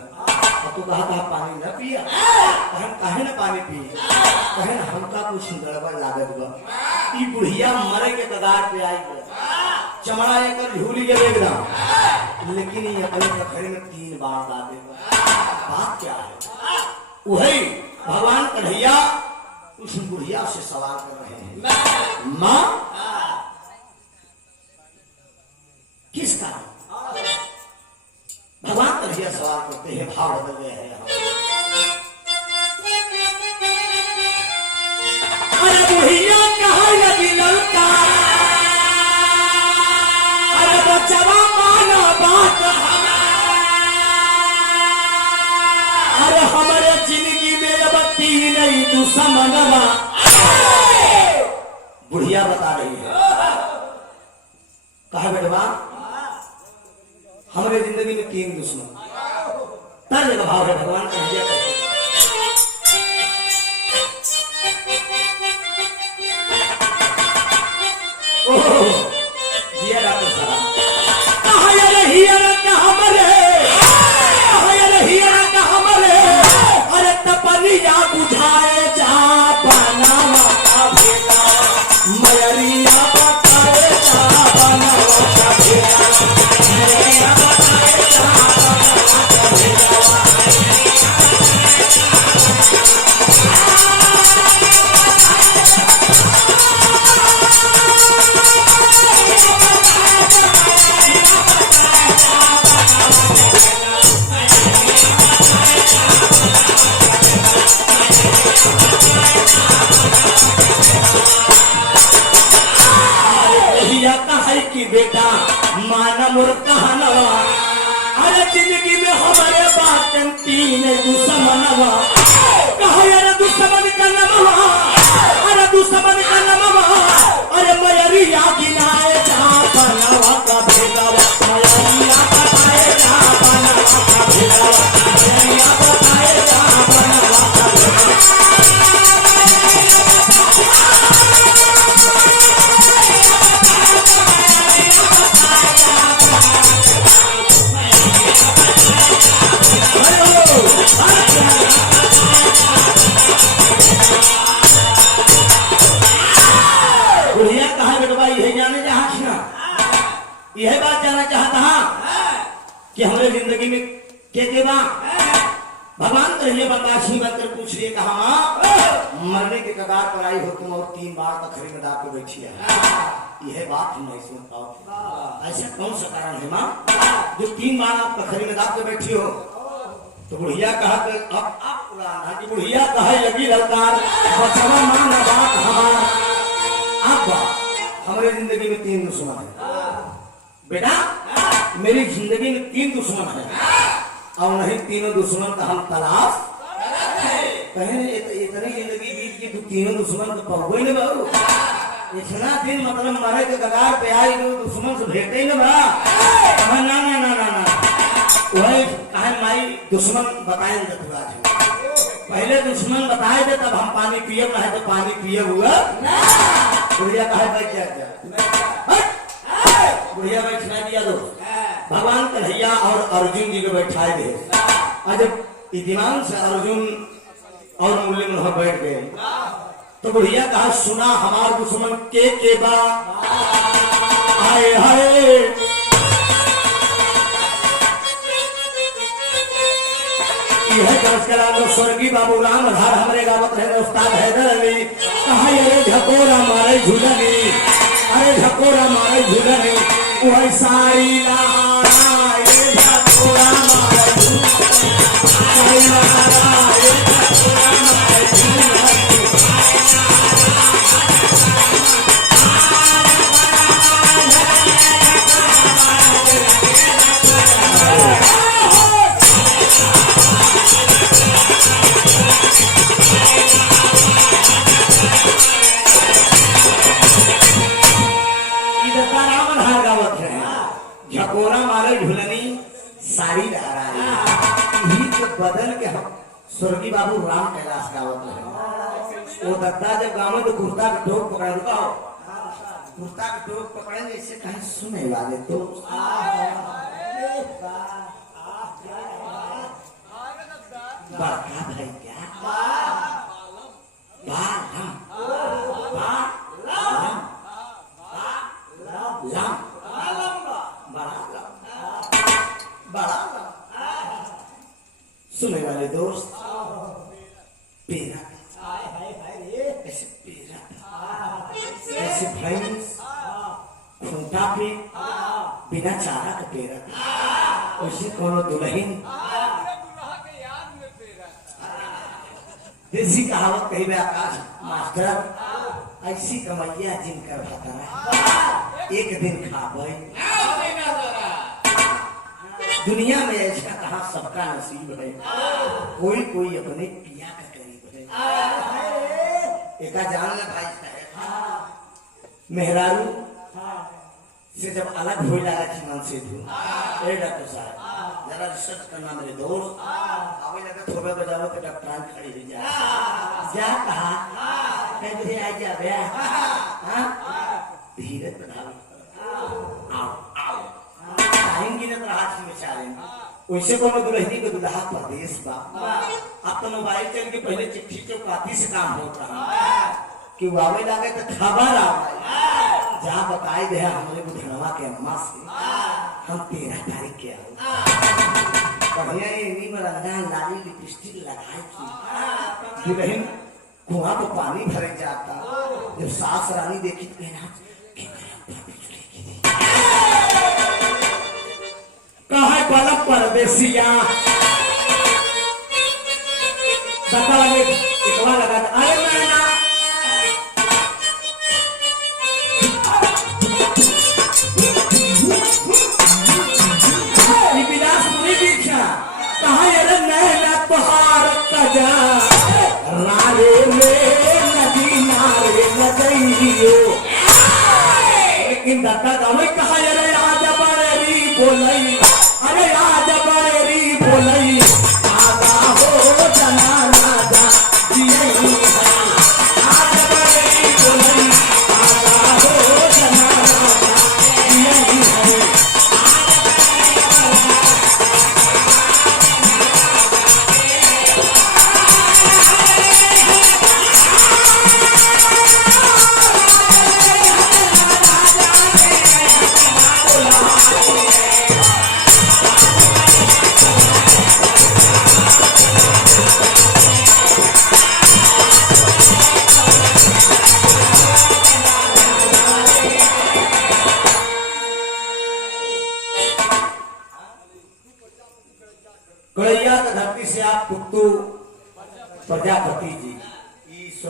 तो कहा था पानी न पिया, कहे न पानी पी, कहे न हमका कुछ गड़बड़ लागत बा, ई बुढ़िया मरे के कगार पे आई है, चमड़ा एक झूली के एकदम, लेकिन ये अपने कखरी में 3 बाण डाले। बात क्या है? वही भगवान कन्हैया उस बुढ़िया से सवाल कर रहे हैं, माँ किस कारण? भगवान कन्हैया सवाल करते हैं, भाव बदल गए हैं यहाँ। अरे बुढ़िया कहाँ लगी ललका, अरे बचवा माना बात, अरे हमारे जिंदगी में अब 3 नहीं दुश्मनवा। बुढ़िया बता रही है, कहा बेटवा हमारे जिंदगी में 3 दुश्मन। तर्ज का भाव है भगवान कन्हैया का, दिया डॉक्टर साहब कहा हमरे, अरे तपनिया बुझाए जा बनावा का भेला, मयरिया बताए जा बनावा का भेला, मयरिया बताए जा बनावा का भेला। की बेटा माना मोर कहनवा, अरे जिंदगी में हमारे बात 3 दुश्मनवा, कहा यार दुश्मन का नमवा, अरे दुश्मन का नमवा, अरे मयरिया गिनाए जा बनवा का भेलवा, मयरिया बताए जा बनवा का भेलवा, मयरिया बताए जा बनवा का भेलवा। बुढ़िया कहा बेटवा यही जाने चाहती ना, यह बात जानना चाहता कि हमारे जिंदगी में के बा। भगवान कन्हैया बकाशी बनकर पूछ लिए, कहा माँ मरने के कगार पर आई हो तुम और 3 बार कखरी में दाब के बैठी है, यह बात हम नहीं सुन पाओ। ऐसा कौन सा कारण है माँ जो 3 बार आप कखरी में दाब के बैठी हो? तो बुढ़िया कहा कि अब उड़ाना कि बुढ़िया कहे लगी ललकार बचवा मां ना बात हमार। अब हमारे जिंदगी में 3 दुश्मन है बेटा, मेरी जिंदगी में 3 दुश्मन है और नहीं तीनों दुश्मन का हम तलाश कहें। इतनी जिंदगी बीत की तू तीनों दुश्मन तो पहुंच ही नहीं बाबू। इतना दिन मतलब मरे के कगार पे आई तो दुश्मन से भेटे ही ना बा। ना ना ना ना ना वही कहे माई दुश्मन बताए पहले दुश्मन बताए थे तब हम पानी पिए ना है तो पानी पिए हुआ बुढ़िया कहे बैठ जा बुढ़िया बैठना दिया दो। भगवान कन्हैया और अर्जुन जी को बैठाए थे और जब दिमाग से अर्जुन और मुरली मनोहर बैठ गए तो बुढ़िया कहा सुना हमार दुश्मन के बा आए हाय स्वर्गीय बाबू राम धार हमारे गावत रहे उस्ताद हैदर अली कहा अरे झकोरा मारे झूलनी, अरे झकोरा मारे झूलनी वही सारी झकोरा मारे झकोरा मारे झुलनी साड़ी बदल के हम स्वर्गीय बाबू राम कैलाश गावत है। वो दत्ता जब गाँव में तो कुर्ता का टोक पकड़ा रुका हो, कुर्ता का टोक पकड़े इसे कहीं सुने वाले तो बड़का भाई क्या सुने वाले दोस्त पेरा ऐसे पेरा ऐसे भैंस खूंटा पे बिना चारा का पेरा वैसे कोनो दुल्हन देसी कहावत कही बे आकाश मास्टर ऐसी कमैया जिनकर भतरा एक दिन खा गए। दुनिया में ऐसा कहा सबका नसीब है, कोई कोई अपने पिया का करीब है। एक जान ले भाई मेहरारू से जब अलग हो लगा थी मन से तू डॉक्टर साहब जरा रिसर्च करना मेरे दोस्त आवे लगा थोड़ा बजाओ तो डॉक्टर खड़ी हो जाए क्या कहा कैसे आ जा भैया धीरे बढ़ाओ आओ आओ आएंगी ना तो हाथ में चालेंगे वैसे को दुल्हनी को दुल्हा प्रदेश बा। अब तो मोबाइल चल के पहले चिट्ठी चौपाती से काम होता है कि आवे लगे तो खबर आवे जा बताए दे हमारे बुढ़वा के अम्मा से हम 13 तारीख के आओ बढ़िया ये रंगा लाली लिपस्टिक लगाए की दुल्हन कुआं तो पानी भरे जाता जब सास रानी देखी तो कहना कहा पलक परदेसिया धक्का लगे इकवा लगा अरे मैना बिलासपुरी दीक्षा कहा अरे नैना पहाड़ कजा रारे में नदी नारे लगइयो लेकिन धक्का गावे कहा अरे आज बड़ी बोलई अरे आज बड़ी बोलई आगा हो जना राजा जियई आज बड़ी बोलई आगा हो जना राजा जियई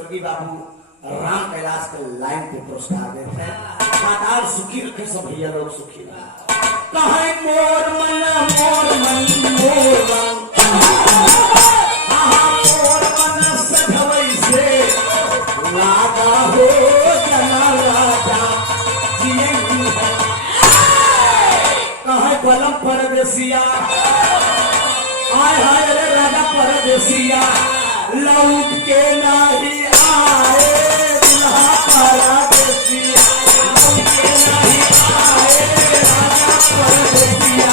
स्वर्गीय बाबू राम कैलाश के लाइन पे पुरस्कार देते हैं। पाताल सुखी रखे सब भैया लोग सुखी रहे। कहे मोर मन मोर मन मोर मन मोर मन सजवै से लागा हो जना राजा जियेंगी है। कहे बलम परदेसिया आय हाय रे राजा परदेसिया लौट के नहीं आए दुल्हा परदेसिया लौट के नहीं आए राजा परदेसिया।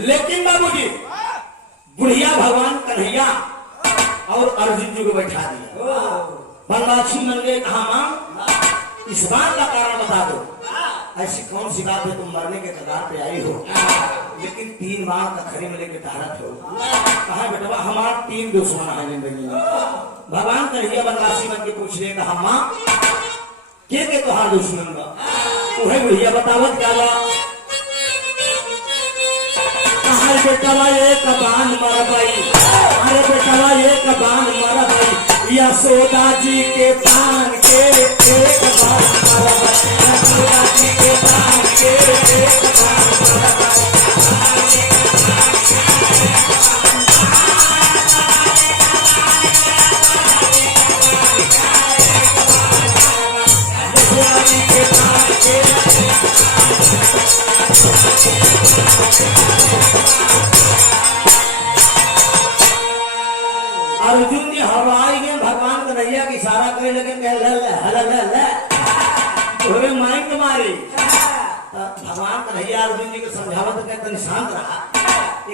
लेकिन बाबूजी बुढ़िया भगवान कन्हैया और अर्जुन जी को बैठा दिया। बनवासी मन गए कहा मां इस बात का कारण बता दो। ऐसी कौन सी बात है तुम मरने के कगार पे आई हो लेकिन 3 माह का खरी में लेके टहरत हो। कहा बेटवा हमारा 3 दुश्मन है जिंदगी में। भगवान कन्हैया बनवासी मन के पूछ रहे कहा मां के तोहार दुश्मन बा। तुम्हें बुढ़िया बतावत क्या बा। बेटवा एक बान मरबई अरे बेटवा एक बान मरबई यशोदा जी के पान के एक बान मरबई यशोदा जी के पान के एक बान मरबई। यशोदा जी के पान के अर्जुन जी हवाई में भगवान कन्हैया की इशारा करे लेकिन थोड़े माइंड मारी भगवान कन्हैया अर्जुन जी को समझावत कहते शांत रहा।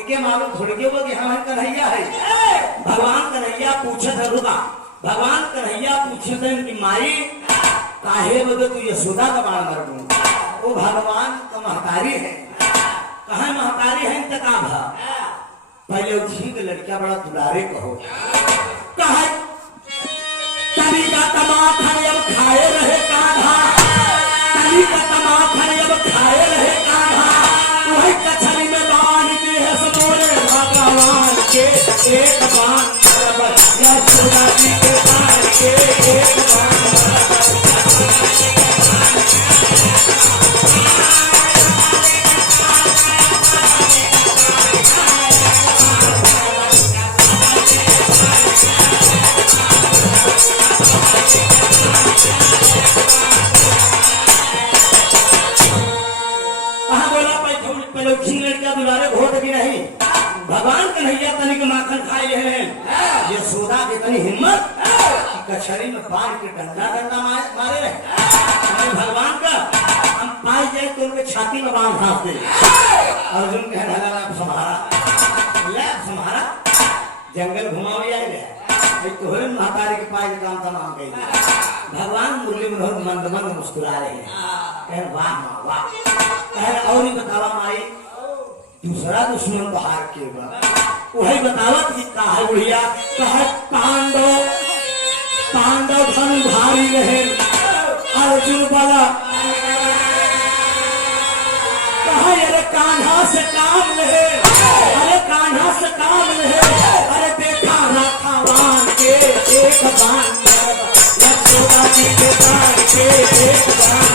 एक मालूम थोड़ी के वो कि हमारे कन्हैया है। भगवान कन्हैया पूछे थे रुका। भगवान कन्हैया पूछे थे इनकी माई काहे बदे तू यशोदा का बाण मर दूं। वो भगवान का महतारी है। कहा महतारी है इंतकाम है। पहले उठी के लड़कियां बड़ा दुलारे कहो। कहा तनी का तमाखा अब खाए रहे कान्हा तनी का तमाखा अब खाए रहे कान्हा वही कछरी में बांध दी है समोरे भगवान के एक बाण यशोदा जी के बाण के एक बाण। भगवान कन्हैया तनिक माखन खाए हैं यशोदा के तनी हिम्मत कछरी में बांध के डंडा डंडा मारे रहे। भगवान का हम पाए जाए तो उनके छाती में बांध भागते। अर्जुन कहने लगा तुम्हारा जंगल घुमाओ आए तोहरे महतारी के पाए काम तमाम गई। भगवान मुरली मनोहर मंद मंद मुस्कुरा रहे हैं। कह वाह माँ वाह। कह और ही बतावा माई दूसरा दुश्मन बाहर के वही बतावत की कहा बुढ़िया कहा पांडव धन भारी रहे अर्जुन बला कहा अरे कान्हा से काम रहे अरे कान्हा से काम रहे अरे देखा रखा बाण के एक बाण यशोदा जी के बाण के एक बाण।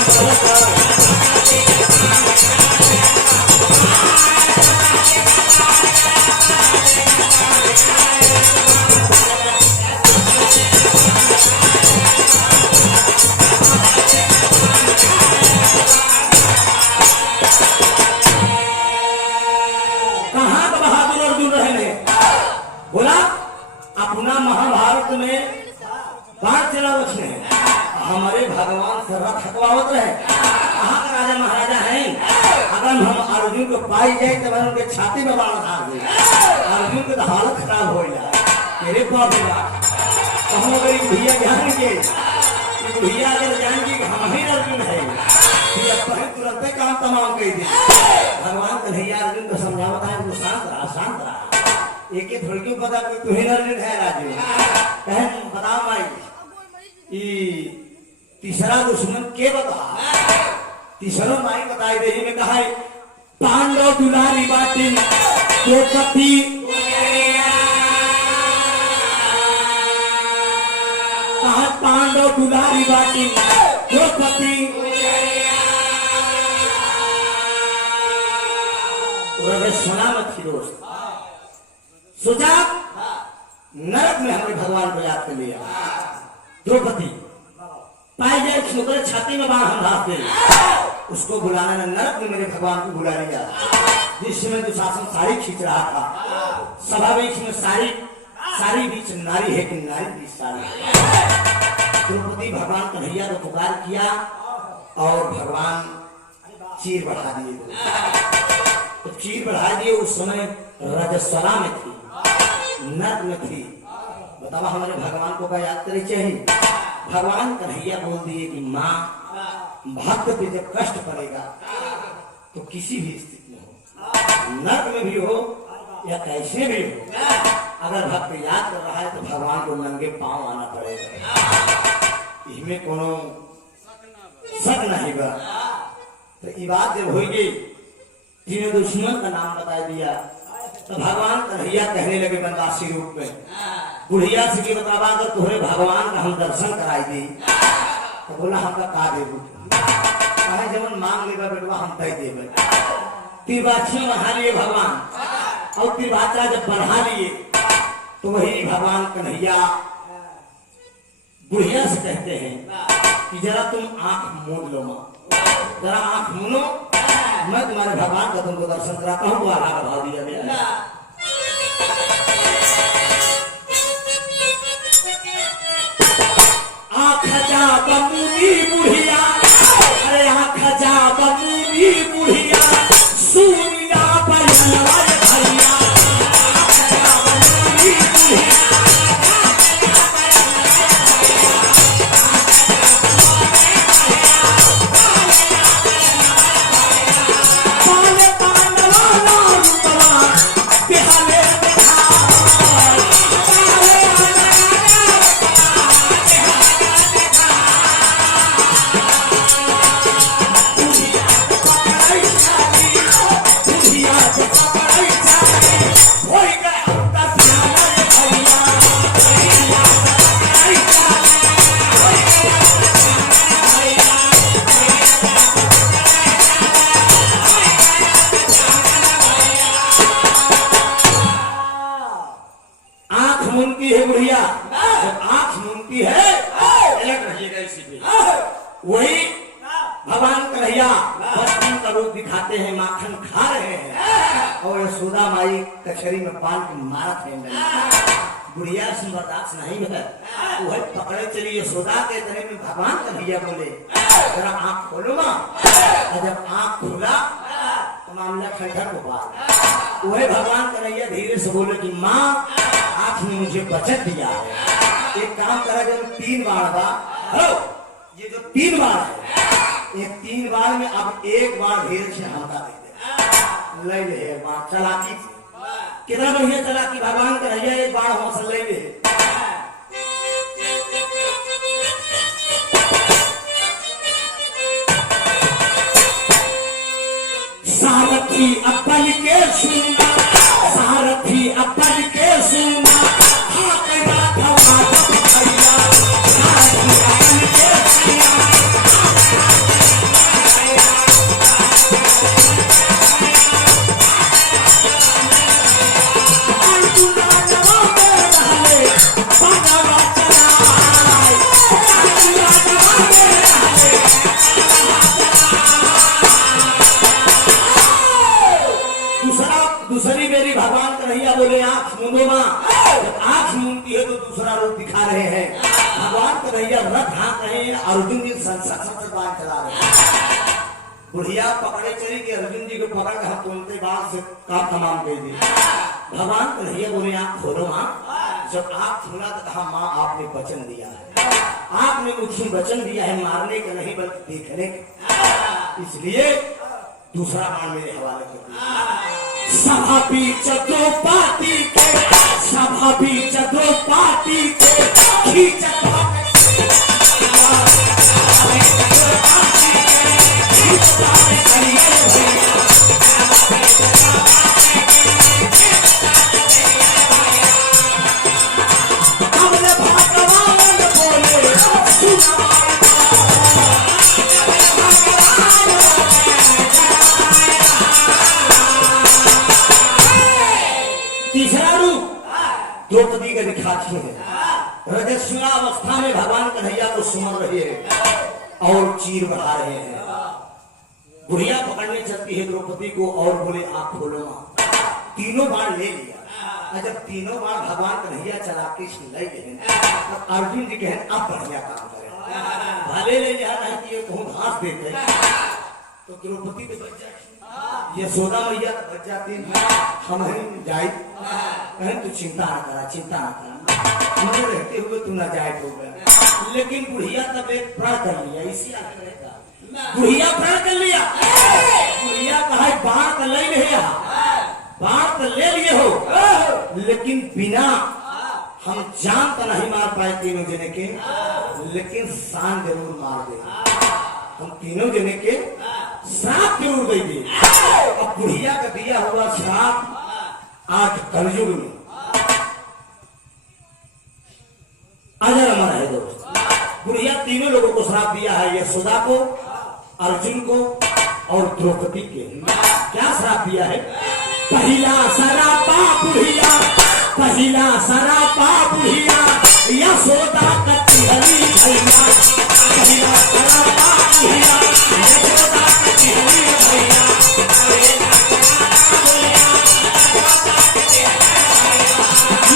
आवत रहे, कहाँ का राजा महाराजा है। अगर हम अर्जुन को पाई जाए तो मैं उनके छाती में बाण धार दे, अर्जुन की तो हालत खराब हो जाए। मेरे बाप रे बाप, कहूँ अगर भैया जान के भैया अगर जान की हम ही अर्जुन है, तुरंत काम तमाम कह दे। भगवान कन्हैया अर्जुन को समझावता है, तू शांत रहा, शांत रहा। एक थोड़ी क्यों पता कि तू ही अर्जुन है राजू, कहे बता माई तीसरा दुश्मन के बता, तीसरा माई बताई दे में कहा है पांडव दुलारी बाटी द्रौपदी कहा, पांडव दुलारी बाटी द्रौपदी सुना मत थी दोस्त, सोचा नरक में हमने भगवान को याद कर लिया। द्रौपदी पाए जाए छोकर छाती में बाण हम धार दे, उसको बुलाने ने नरक में मेरे भगवान को बुला लिया। जिस समय दुशासन साड़ी खींच रहा था, सभा बीच में सारी बीच नारी है कि नारी बीच साड़ी। द्रौपदी भगवान कन्हैया को पुकार किया और भगवान चीर बढ़ा दिए। तो चीर बढ़ा दिए, उस समय रजस्वला में थी, नर्क में थी। बतावा हमारे भगवान को क्या याद करे चाहिए। भगवान कन्हैया बोल दिए कि माँ भक्त पे जब कष्ट पड़ेगा तो किसी भी स्थिति में हो, नर्क में भी हो या कैसे भी हो, अगर भक्त याद कर रहा है तो भगवान को नंगे पांव आना पड़ेगा, इसमें कोनो शक नहीं बा। तो ये बात जब होगी, तीनों दुश्मन का नाम बता दिया, तो भगवान कन्हैया कहने लगे बनवासी रूप में, बुढ़िया से की बतावा अगर तुम्हारे भगवान का हम दर्शन कराई दी, तो बोला हमका का देबू, कहे जब मांग लेगा बेटवा हम तय देवे। त्रिवाचियों बना लिए भगवान, और त्रिवाचा जब बना लिए तो वही भगवान कन्हैया बुढ़िया से कहते हैं कि जरा तुम आंख मूंद लो, माँ जरा आंख मूंदो, मैं तुम्हारे भगवान का तुमको दर्शन कराता हूँ। तो आधा बढ़ा दिया गया। आंख जा बमुनी बुढ़िया, अरे आंख जा बमुनी बुढ़िया, सूर्या बलवा भैया, आंख जा बमुनी बुढ़िया, वही भगवान कन्हैया बचपन का रूप दिखाते हैं, माखन खा रहे हैं और यशोदा माई कचहरी में बांध के मारत है। बुढ़िया से बर्दाश्त नहीं है, वह पकड़े चली यशोदा के इतने में भगवान कन्हैया बोले जरा आंख खोलो माँ, और जब आंख खुला तो मामला खंडर को पार। वह भगवान कन्हैया धीरे से बोले कि माँ आंख ने मुझे बचत दिया है, एक काम करा जब 3 बार बा, ये जो 3 बार है, ये 3 बार में अब 1 बार ढेर से हमका दे ले ले बार चलाकी से। कितना बढ़िया चलाकी भगवान कन्हैया, 1 बार हौसल ले ले। सारथी अपन के सुना, सारथी अपन के सुना, दूसरी मेरी भगवान कन्हैया बोले आंख मूंदो माँ, जब आंख मूंदती है तो दूसरा रूप दिखा रहे हैं। भगवान कन्हैया रथ हाँक रहे हैं, अर्जुन जी सच बात चला रहे। बुढ़िया पकड़े चली कि अर्जुन जी को पकड़ के हम तुमते बात से काम तमाम कर दी। भगवान कन्हैया बोले आँख खोलो माँ। जब आँख खोला तो कहा माँ आपने वचन दिया है, आपने मुझे वचन दिया है मारने का नहीं बल्कि देखने का, इसलिए दूसरा बाण मेरे हवाले कर दिया। सभा बीच द्रौपदी के, सभा बीच द्रौपदी के खींचत द्रौपदी का दिखाती है। रजस्वला अवस्था में भगवान कन्हैया को सुमर रहे हैं और चीर बढ़ा रहे हैं। बुढ़िया पकड़ने चलती है द्रौपदी को और बोले आँख खोलो माँ। तीनों बाण ले लिया। जब तीनों बाण भगवान कन्हैया चला के ले गए, अर्जुन जी कहें अब बढ़िया काम करें, भले ले जा रहे कि ये कहूँ घास देते तो द्रौपदी तो बच जाती, यशोदा मैया तो बच जाती, हम जाए कहें तू चिंता न करा, चिंता न करा, मुझे रहते हुए तू न जाए हो गया। लेकिन बुढ़िया तब एक प्रण कर लिया, इसी बुढ़िया प्रण कर लिया। बुढ़िया कहा बाण तो ले लिया, बाण तो ले लिए हो, लेकिन बिना हम जान तो नहीं मार पाए तीनों जने के, लेकिन शान जरूर मार दे। हम तीनों जने के श्राप जरूर दे दे। अब बुढ़िया का दिया हुआ श्राप आज कलयुग में अजर अमर है दोस्त। बुढ़िया तीनों लोगों को श्राप दिया है, यशोदा को, अर्जुन को और द्रौपदी के। क्या श्राप दिया है? पहला सरापा बुढ़िया, पहला सरापा बुढ़िया, यशोदा कति हरी भैया, पहला सरापा बुढ़िया, यशोदा कति हरी भैया,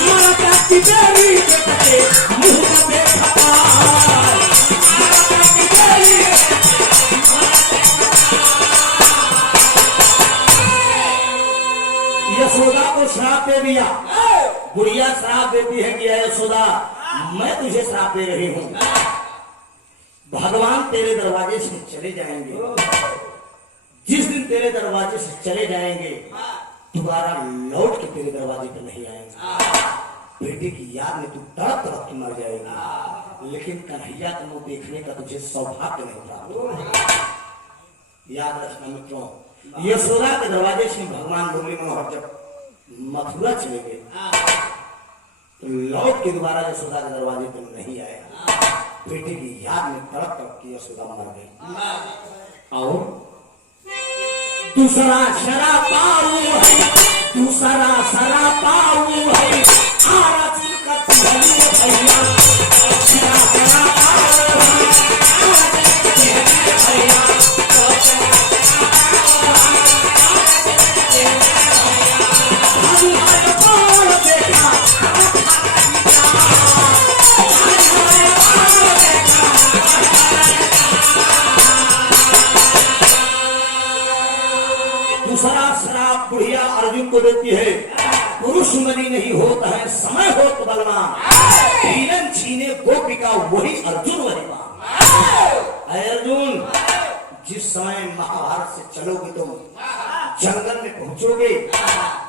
मरता की बेरी के कटे मुँह में खपाल, मरता की बेरी यशोदा को श्राप दे दिया। बुढ़िया श्राप देती है कि यशोदा मैं तुझे श्राप दे रही हूं, भगवान तेरे दरवाजे से चले जाएंगे, जिस दिन तेरे दरवाजे से चले जाएंगे दोबारा लौट के तेरे दरवाजे पर नहीं आएंगे। बेटे की याद में तू तड़प तड़प के मर जाएगी, लेकिन कन्हैया का मुंह देखने का तुझे सौभाग्य नहीं प्राप्त। याद रखना मित्रों, यशोदा के दरवाजे से भगवान मुरली मनोहर जब मथुरा चले गए तो लौट के दोबारा यशोदा के दरवाजे पर नहीं आया। बेटे की याद में तड़प तड़प के यशोदा मर गई। और दूसरा शरा पाऊ है, दूसरा शरा पाऊ है, आरती करती है भैया, शरा शरा पाऊ है, आरती करती है भैया, दूसरा श्राप बुढ़िया अर्जुन को देती है, पुरुष मनी नहीं होता है समय हो तो बलवान, हीरन छीने गोपिका वही अर्जुन वही मान। अर्जुन जिस समय महाभारत से चलोगे तुम जंगल में पहुंचोगे,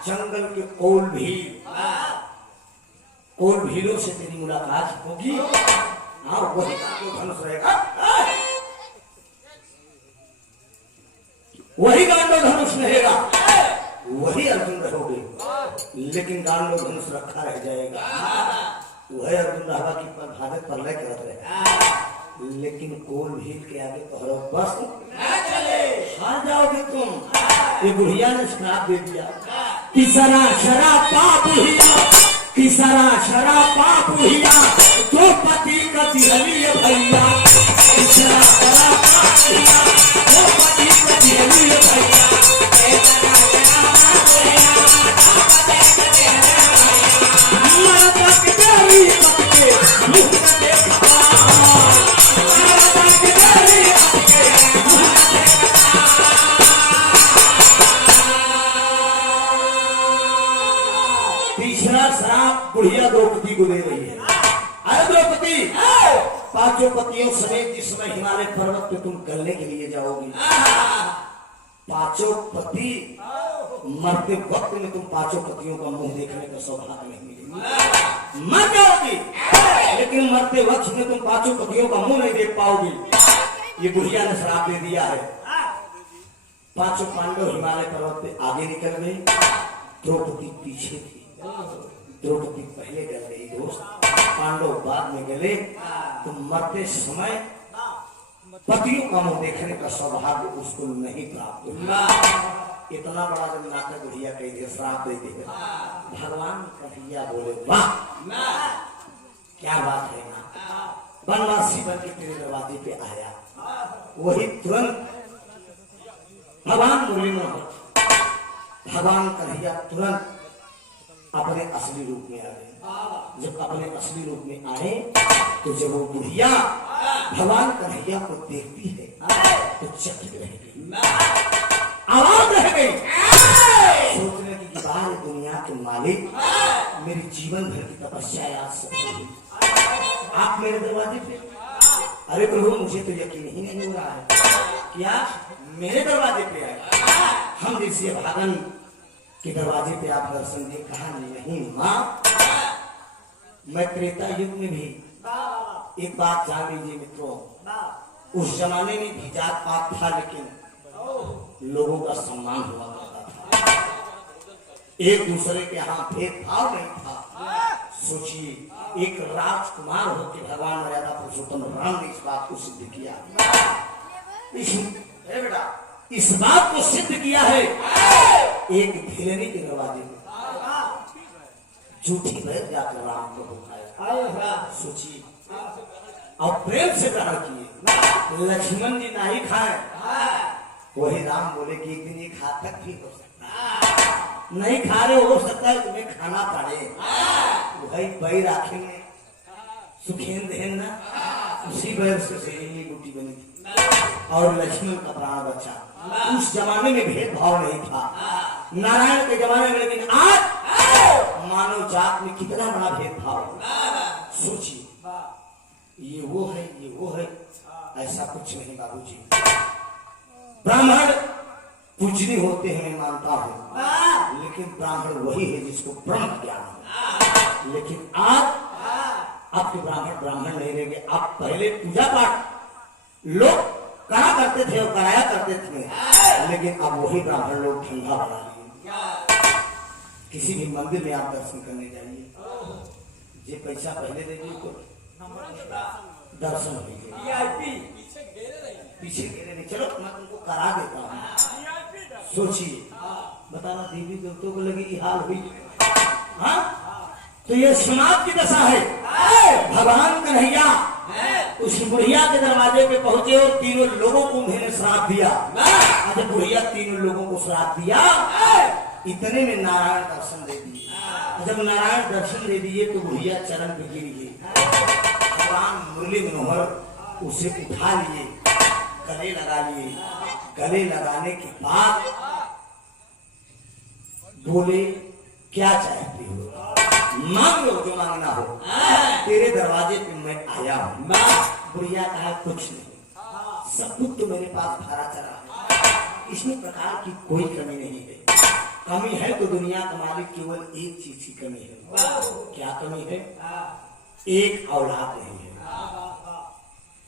जंगल के कोल भीलों से तेरी मुलाकात होगी, हाँ वही धनुष रहेगा, वही गांडो धनुष रहेगा, वही अर्जुन रहोगे, लेकिन गांडो धनुष रखा रह जाएगा, वही अर्जुन रहा कि भागत प्रलय करत रहे, लेकिन कोल भील के आगे पहरो बस हार जाओगे तुम। ये बुढ़िया ने श्राप दे दिया। तीसरा शरापा बुढ़िया, तीसरा शरापा बुढ़िया, द्रौपदी कति हली भैया, तीसरा शरापा बुढ़िया, द्रौपदी कति हली भैया, मरता के बेरी कटके मुँह में खपाल, मरता के बेरी बुढ़िया द्रौपदी को दे रही है, अरे द्रौपदी, पांचों पतियों समेत जिस समय हिमालय पर्वत पे तुम गलने के लिए जाओगी, पांचों पति मरते वक्त में तुम पांचों पतियों का मुंह देखने का सौभाग्य नहीं मिलेगा। मर जाओगी लेकिन मरते वक्त में तुम पांचों पतियों का मुंह नहीं देख पाओगी। ये बुढ़िया ने श्राप दे दिया है। पांचों पांडव हिमालय पर्वत पे आगे निकल गए, द्रौपदी पीछे थी। द्रौपदी पहले गल गई दोस्त, पांडव बाद में गले। तो मरते समय पतियों का मुंह देखने का सौभाग्य उसको नहीं प्राप्त हुआ। इतना बड़ा जब नाटक बुढ़िया कही दे, श्राप दे दे, भगवान कन्हैया बोले वाह क्या बात है ना, बनवासी बन के तेरे दरवाजे पे आया। वही तुरंत भगवान मुरली मनोहर, भगवान कन्हैया तुरंत अपने असली रूप में आ गए। जब अपने असली रूप में आए तो जब वो बुढ़िया भगवान कन्हैया को देखती है तो चकित रह गई, आवाज रह गई, सोचने की बार दुनिया के मालिक, मेरी जीवन भर की तपस्या आज सफल, आप मेरे दरवाजे पे। अरे प्रभु मुझे तो यकीन ही नहीं हो रहा है कि आप मेरे दरवाजे पे आए। हम जैसे भागन के दरवाजे पे आप दर्शन दिए, कहा नहीं माँ, मैं त्रेता युग में भी एक बात जान लीजिए मित्रों, उस जमाने में भी जात पात था लेकिन लोगों का सम्मान हुआ करता था, एक दूसरे के यहाँ भेदभाव नहीं था। सोचिए एक राजकुमार होकर भगवान मर्यादा पुरुषोत्तम राम ने इस बात को सिद्ध किया। बेटा इस बात को सिद्ध किया है एक भिलनी के दरवाजे में झूठी बैठ जाकर राम को बुखाया। सोचिए और प्रेम से ग्रहण किए। लक्ष्मण जी नहीं खाए, वही राम बोले कि एक दिन ये घातक भी हो सकता, नहीं खा रहे हो सकता है तुम्हें खाना पड़े। वही बैर आखिर में सुखेन देन ना, उसी बैर से सहेली गुटी बनी थी और लक्ष्मण का प्राण बचा। उस जमाने में भेदभाव नहीं था, नारायण के जमाने में, लेकिन आज मानव जात में कितना बड़ा भेदभाव। सोचिए ये वो है, ये वो है, ऐसा कुछ नहीं बाबूजी। ब्राह्मण पूजनीय होते हैं मैं मानता हूं, लेकिन ब्राह्मण वही है जिसको ब्रह्म ज्ञान है। लेकिन आज आपके ब्राह्मण ब्राह्मण नहीं रहेंगे। आप पहले पूजा पाठ लोग करा करते थे और कराया करते थे, लेकिन अब वही ब्राह्मण लोग ठंडा बना लिए। किसी भी मंदिर में आप दर्शन करने जाइए, ये पैसा पहले दे दिए तो दर्शन होंगे, पीछे गिरे नहीं। चलो मैं तुमको करा देता हूँ। सोचिए बताना देवी देवताओं को लगी ये हाल हुई। हाँ तो ये समाज की दशा है। भगवान कन्हैया उस बुढ़िया के दरवाजे पे पहुंचे और तीनों लोगों को उन्होंने श्राप दिया। जब बुढ़िया तीनों लोगों को श्राप दिया, इतने में नारायण दर्शन दे दिए। जब नारायण दर्शन दे दिए तो बुढ़िया चरण पे गिर गई। भगवान मुरली मनोहर उसे उठा लिए, गले लगा लिए। गले लगाने के बाद बोले क्या चाहते हो, मांग लो जो मांगना हो, तेरे दरवाजे पे मैं आया हूँ। बुढ़िया कहा कुछ नहीं, सब कुछ तो मेरे पास भरा चला है, इसमें प्रकार की कोई कमी नहीं है। कमी है तो दुनिया का मालिक केवल एक चीज की कमी है। क्या कमी है? एक औलाद नहीं है।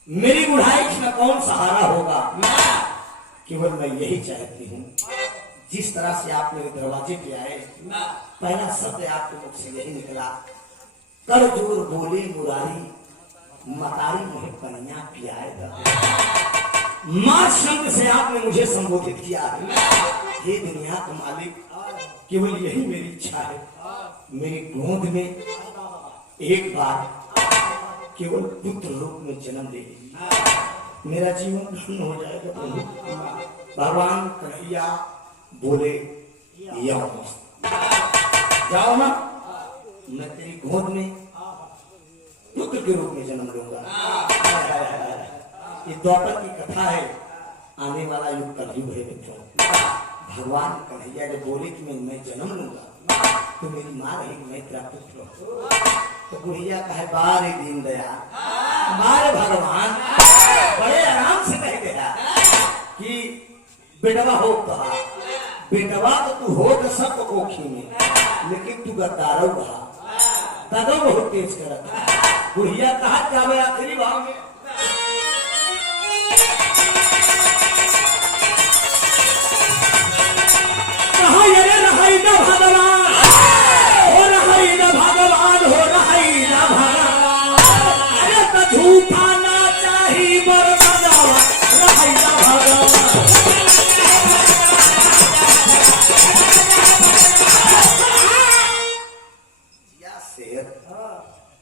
मेरी बुढ़ाई में कौन सहारा होगा? केवल मैं यही चाहती हूँ, जिस तरह से आप मेरे दरवाजे पे आए, पहला शब्द आपके मुख से यही निकला, कर जोर बोले मुरारी, मतारी मुझे पनिया पियाएगा। मां शब्द से आपने मुझे संबोधित किया है। हे दुनिया का मालिक, केवल यही मेरी इच्छा है, मेरी गोद में एक बार केवल पुत्र रूप में जन्म दे, मेरा जीवन धन्य हो जाएगा प्रभु। भगवान कन्हैया बोले जाओ ना, मैं तेरी गोद में पुत्र के रूप में जन्म लूंगा। ये द्वापर की कथा है, आने वाला युग कलयुग है बच्चों। भगवान कन्हैया जब बोले कि मैं जन्म लूंगा, तो मेरी माँ रही, मैं तेरा पुत्र हूँ। तो बुढ़िया कहे बारे दीन दया, हमारे भगवान बड़े आराम से कह गया कि बेटवा हो कहा, बेटवा तो तू हो तो सब कोखी में, लेकिन तू गद्दारो कहा, दादा बहुत तेज करता। बुढ़िया कहा जावे आखिरी भाव में, कहा ये रहाई ना भगवान, हो रहाई ना भगवान, हो रहाई ना भगवान, अरे तो झूठा ना चाहिए बर बजावा, रहाई ना भगवान। या शेर,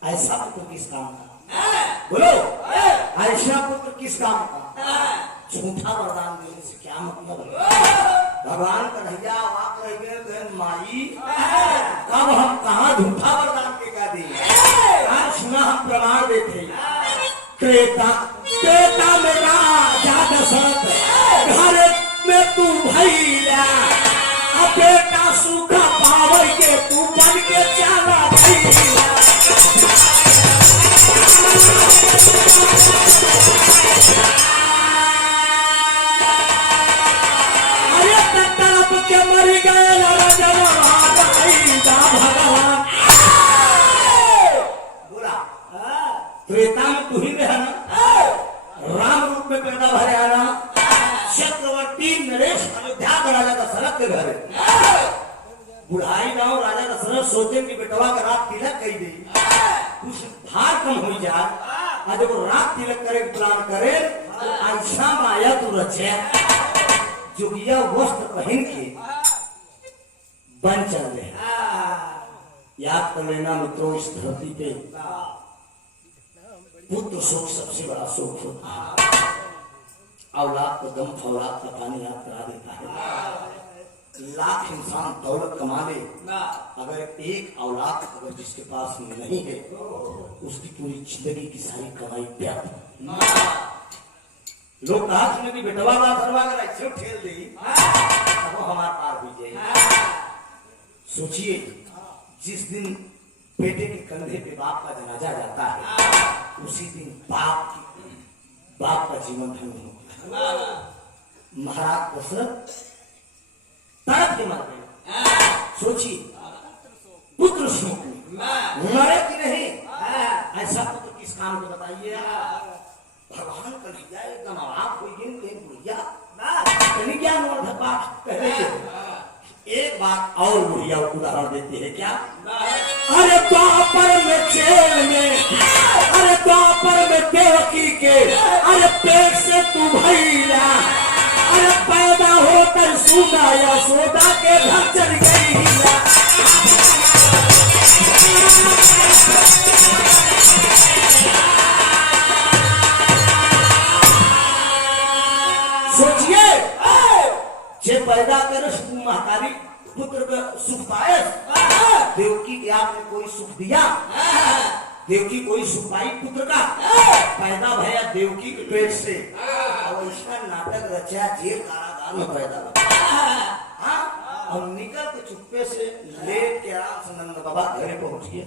ऐसा पुत्र किस काम का? बोलो, ऐसा पुत्र किस काम का? झूठा वरदान देने से क्या मतलब है? भगवान का भैया आप रह गए बहन माई, कब हम कहाँ झूठा वरदान के क्या दिए? आज सुना हम प्रमाण देते, त्रेता त्रेता में राजा दशरथ घर में तू भैया, अब बेटा सूखा पावे के तू बन के चला भैया। के मर गए भगवान, बोला त्रेता में तू ही रहना, राम रूप में पैदा भरे आना, चक्रवर्ती नरेश अयोध्या का राजा दशरथ के घर, बुढ़ाई गांव राजा दशरथ सोचे कि बेटवा का रात तिलक कही दी, कुछ भार कम हो जाए, आज जब रात तिलक करे प्लान करे तो ऐसा माया तू रचे, जोगिया वस्त्र पहन के बन चल रहे। याद कर लेना मित्रों, इस धरती पे पुत्र शोक सबसे बड़ा शोक होता है। औलाद को दम फौलाद का पानी याद करा देता है। लाख इंसान दौलत कमा ले, अगर एक औलाद अगर जिसके पास नहीं है, उसकी पूरी जिंदगी की सारी कमाई व्यर्थ। लोग कहा सुने कि बेटवा का सरवा कर ऐसे ठेल दी, अब हमारे पार हुई जाएगी। सोचिए, जिस दिन बेटे के कंधे पे बाप का जनाजा जाता है, उसी दिन बाप का जीवन धन्य होता है। महाराज दशरथ तड़प के मर गए। सोचिए, पुत्र शोक में मरे कि नहीं? ऐसा पुत्र किस काम को बताइए? भगवान कन्हैया एकदम आप हो बुढ़िया एक बात और बुढ़िया उदाहरण देती है क्या? अरे द्वापर में जेल में, अरे द्वापर में देवकी के, अरे पेट से तू भैया, अरे पैदा होकर सुना यशोदा के घर चल गई। सोचिए, जे पैदा करे महतारी पुत्र का सुख पाए, देवकी के आपने कोई सुख दिया? देवकी कोई सुख पाई पुत्र का? पैदा भया देवकी के पेट से, और ऐसा नाटक रचा जेल कारागार में पैदा, और निकल के चुप्पे से लेट के आराम से नंद बाबा घरे पहुंच गए।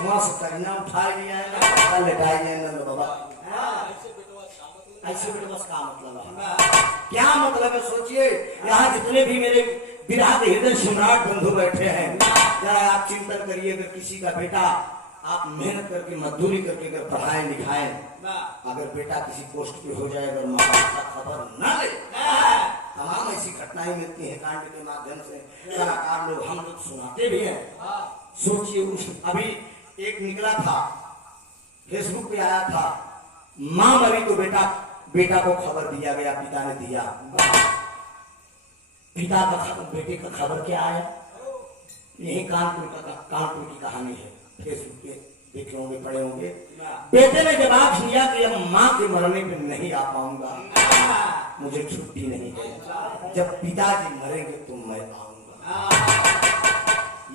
वहां से करीना उठा लिया है, लेटाई है नंद बाबा। ऐसे बेटे बस का मतलब है, क्या मतलब है? सोचिए, यहाँ जितने भी मेरे विराट हृदय सम्राट बंधु बैठे हैं, जरा आप चिंतन करिए, अगर किसी का बेटा आप मेहनत करके मजदूरी करके अगर पढ़ाए लिखाए, अगर बेटा किसी पोस्ट पे हो जाए, अगर माँ बाप का खबर न ले, तमाम ऐसी घटनाएं मिलती है कांड के माध्यम से, कलाकार लोग हम लोग सुनाते भी हैं। सोचिए, उस अभी एक निकला था, फेसबुक पे आया था, माँ मरी तो बेटा को खबर दिया गया, पिता ने दिया। पिता का खबर, बेटे का खबर क्या आया? यही कानपुर की कहानी है, फेसबुक पे देखे होंगे, पढ़े होंगे। बेटे ने जवाब दिया कि अब माँ के मरने पे नहीं आ पाऊंगा, मुझे छुट्टी नहीं है, जब पिताजी मरेंगे तो मैं आऊंगा।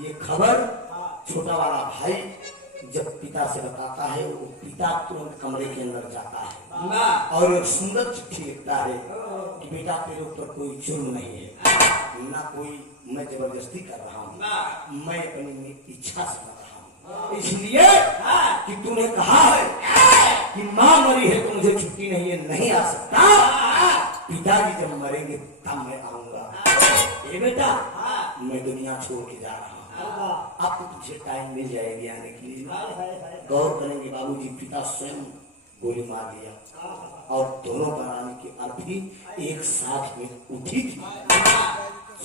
ये खबर छोटा वाला भाई जब पिता से बताता है, वो पिता तुरंत कमरे के अंदर जाता है और एक सुंदर चिट्ठी लिखता है कि बेटा तेरे ऊपर कोई जुर्म नहीं है, ना कोई मैं जबरदस्ती कर रहा हूँ, मैं अपनी इच्छा से कर रहा हूँ, इसलिए कि तूने कहा है कि माँ मरी है तो मुझे छुट्टी नहीं है, नहीं आ सकता, पिताजी जब मरेंगे तब मैं आऊंगा। ए बेटा मैं दुनिया छोड़ के जा रहा हूँ, अब तो तुझे टाइम मिल जाएगी आने के लिए। गौर करेंगे बाबूजी, पिता स्वयं गोली मार दिया और दोनों प्राणी की अर्थी एक साथ में उठी थी।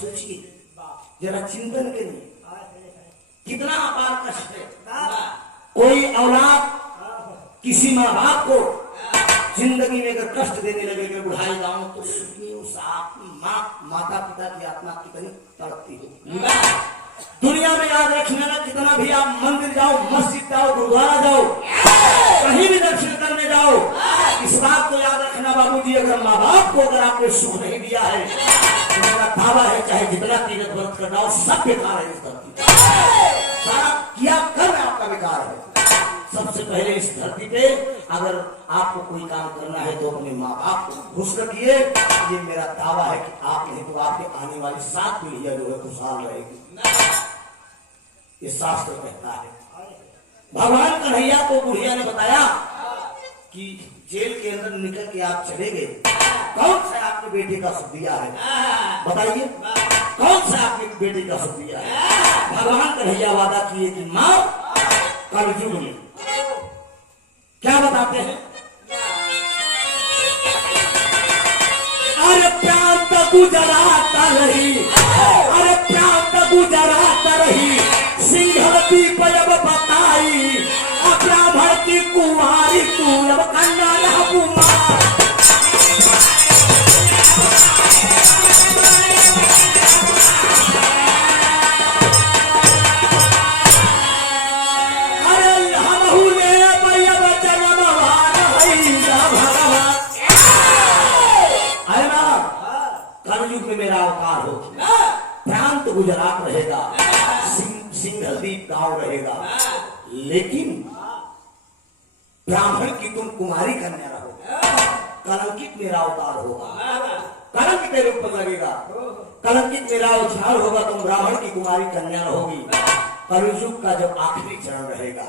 सोचिए जरा, चिंतन करिए कितना अपार कष्ट है। कोई औलाद किसी माँ बाप को जिंदगी में अगर कष्ट देने लगे कि बुढ़ाई जाऊं तो सुखी उस माता पिता की आत्मा कितनी तड़पती हो। दुनिया में याद रखने ना, कितना भी आप मंदिर जाओ, मस्जिद जाओ, गुरुद्वारा जाओ, कहीं भी दर्शन करने जाओ, इस बात को याद रखना बाबूजी, अगर माँ बाप को अगर आपने सुख नहीं दिया है तो मेरा दावा है चाहे जितना तीरथ व्रत कर जाओ सब बेकार है। इस धरती सारा किया कर्म आपका बेकार है। सबसे पहले इस धरती पे अगर आपको कोई काम करना है तो अपने माँ बाप को घुस रखिए। ये मेरा दावा है कि आप नहीं तो आपके आने वाली 7 पीढ़ियां जो है खुशहाल रहेगी। ये शास्त्र कहता है। भगवान कन्हैया को बुढ़िया ने बताया कि जेल के अंदर निकल के आप चले गए, कौन सा आपके बेटे का सुख दिया है बताइए, कौन सा आपके बेटे का सुख दिया है। भगवान कन्हैया वादा किए कि माँ कलयुग में क्या बताते हैं, अरे प्रांत गुजराता रही, अरे प्रांत गुजराता रही, सिंहल दीप जब बताई, ब्राह्मण की कुमारी तू जब कन्या रह कुमार। मेरा अवतार हो, प्रांत गुजरात रहेगा, सिंहलदीप गांव रहेगा, लेकिन ब्राह्मण की तुम कुमारी कन्या रहो, कलंकित मेरा अवतार होगा, कलंक तेरे ऊपर लगेगा, कलंकित मेरा अवतार होगा, तुम ब्राह्मण की कुमारी कन्या रहोगी। कलयुग का जब आखिरी चरण रहेगा,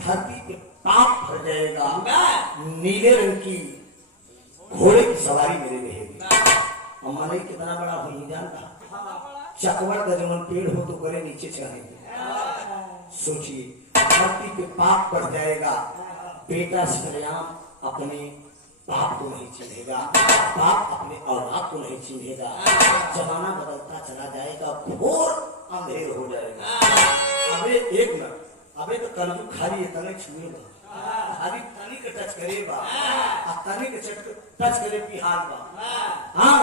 धरती पे पाप भर जाएगा, नीले रंग की घोड़े की सवारी मेरे रहेगी। हमारे कितना बड़ा हो जानता, चकवर गजमन पेड़ हो तो करे नीचे चढ़ेंगे। सोचिए धरती पे पाप बढ़ जाएगा, बेटा सरेआम अपने बाप को नहीं चिन्हेगा, बाप अपने औलाद को नहीं चिन्हेगा, जमाना बदलता चला जाएगा, घोर अंधेर हो जाएगा। अबे एक मिनट, अबे तो कलयुग खाली इतने छुएगा, खाली तनिक टच करेगा, तनिक टच करे बिहार बा। हाँ,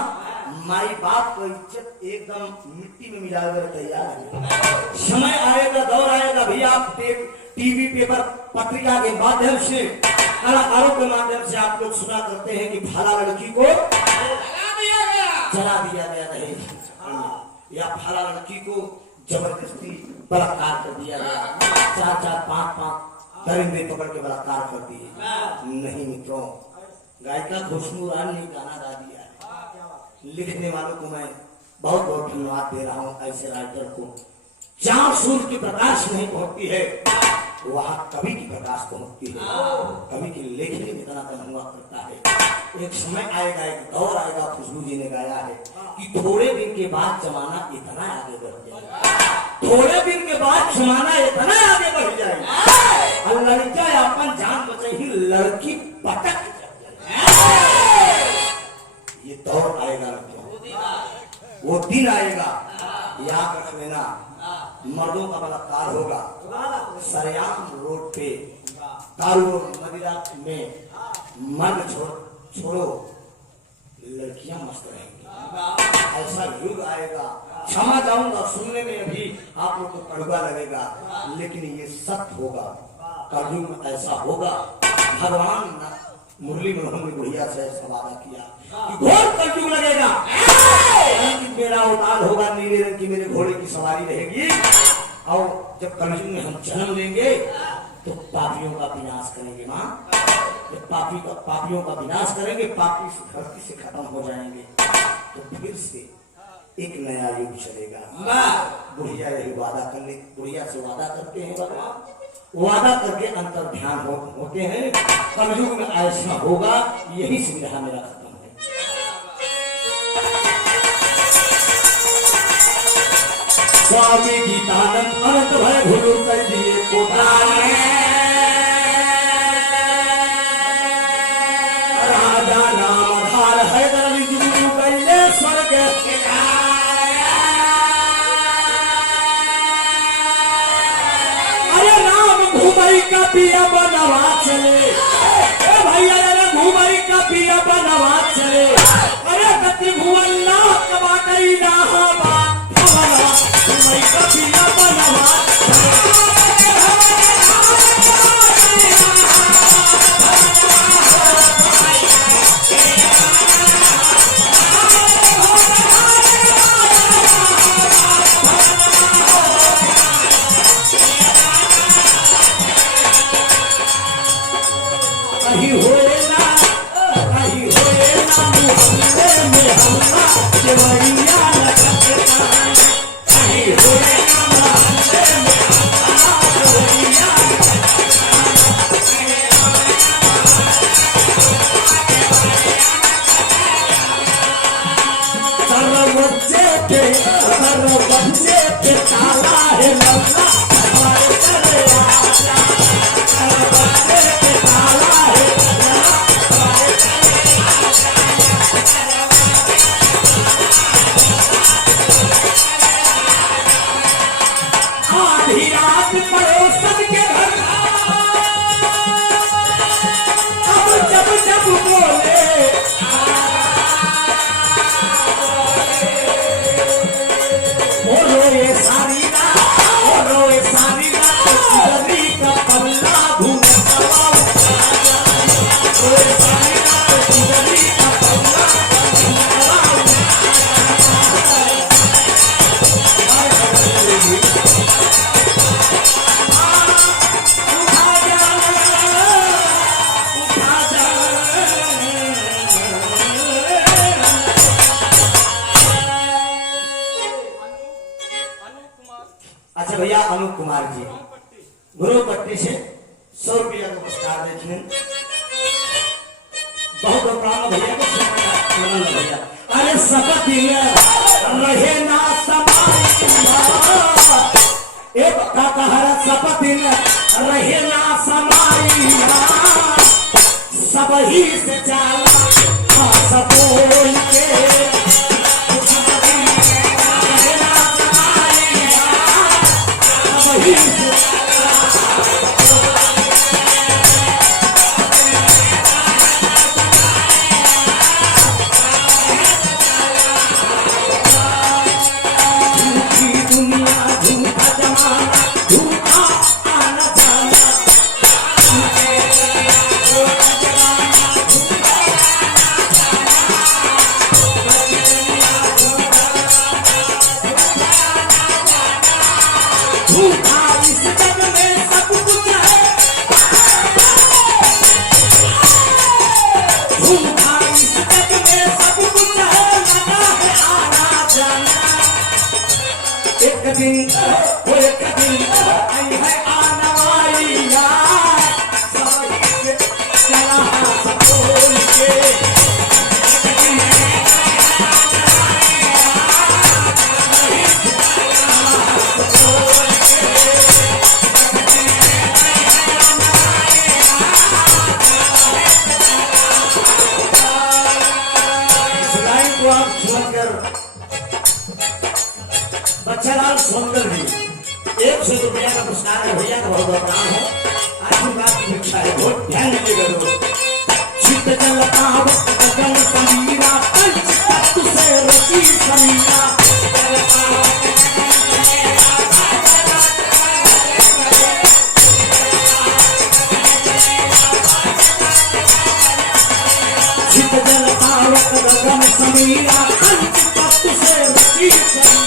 माई बाप का इज्जत एकदम मिट्टी में मिलाए तैयार है। समय आएगा, दौर आएगा भी, आप टीवी पेपर पत्रिका के माध्यम से, कलाकारों के माध्यम से आप लोग सुना करते हैं कि फला लड़की को जला दिया गया नहीं, या फला लड़की को जबरदस्ती बलात्कार कर दिया गया, 4-4, 5-5 दरिंदे पकड़ के बलात्कार कर दिए। नहीं मित्रों, गायिका खुशबू रानी ने गाना गा दिया है। लिखने वालों को मैं बहुत बहुत धन्यवाद दे रहा हूँ। ऐसे राइटर को जहाँ सूर्य की प्रकाश नहीं पहुंचती है वहां कवि की प्रकाश पहुंचती है। कवि की लेखनी में इतना दम हुआ करता है। एक समय आएगा, एक दौर आएगा, खुशबू जी ने गाया है कि थोड़े दिन के बाद जमाना इतना आगे बढ़ जाएगा, थोड़े दिन के बाद जमाना इतना आगे बढ़ जाएगा, और लड़का अपन जान बचे ही लड़की पटक, ये दौर आएगा, वो दिन आएगा, याद रख लेना। मर्दों का बलात्कार होगा, सरेआम रोड पे दारू मदिरा में मर्द छोड़ो, लड़कियां मस्त रहेंगी। ऐसा युग आएगा, क्षमा चाहूंगा सुनने में अभी आप लोग को कड़वा लगेगा, लेकिन ये सत्य होगा। कलयुग में ऐसा होगा। भगवान मुरली मनोहर ने बुढ़िया से ऐसा वादा किया कि घोर कलयुग लगेगा, मेरा अवतार होगा, नीले रंग की मेरे घोड़े की सवारी रहेगी, और जब कलयुग में हम जन्म लेंगे तो पापियों का विनाश करेंगे। माँ कि पापियों का विनाश करेंगे, पापी धरती से खत्म हो जाएंगे, तो फिर से एक नया युग चलेगा। बुढ़िया यही वादा कर ले, बुढ़िया से वादा करते हैं भगवान, वादा करके अंतर ध्यान होते हैं। कलयुग में ऐसा होगा, यही सुविधा मेरा खत्म है। स्वामी गीतानंद अनंत भय भूलू कर दिए कोटाने, राजा नाम आधार है जुगू कैले स्वर्ग, अरे राम घूमई का पिया बनवा चले, भैया अरे घूमई का पिया बनवा चले, अरे गति भुवन ना कमा गई ना घूमई का पिया बनवा बच्चे के ताला है लल्ला हमारे चले आजा, बच्चे के ताला है लल्ला हमारे चले आजा। आधी रात पड़ोसन के घर अब जब बोले, सारी रात का पल्ला घूम अच्छा भैया अनूप कुमार जी गुरुपट्टी से 100 रुपया का पुरस्कार देते, बहुत प्राण भैया को भैया। अरे शपथ रहे ना समाइया, एक कहर शपथ रहे ना समाइया, सब ही से जाला सब बोल के बच्चालाल सोनकर जी 100 रुपया का पुरस्कार है भैया का, बहुत प्रणाम हो। आशीर्वाद की भिक्षा है, बहुत ध्यान दीजिएगा। चित्त जलता वक्त गगन समीरा, पंच तत्व से रची समीरा, चित्त जलता वक्त गगन समीरा, पंच तत्व से रची समीरा।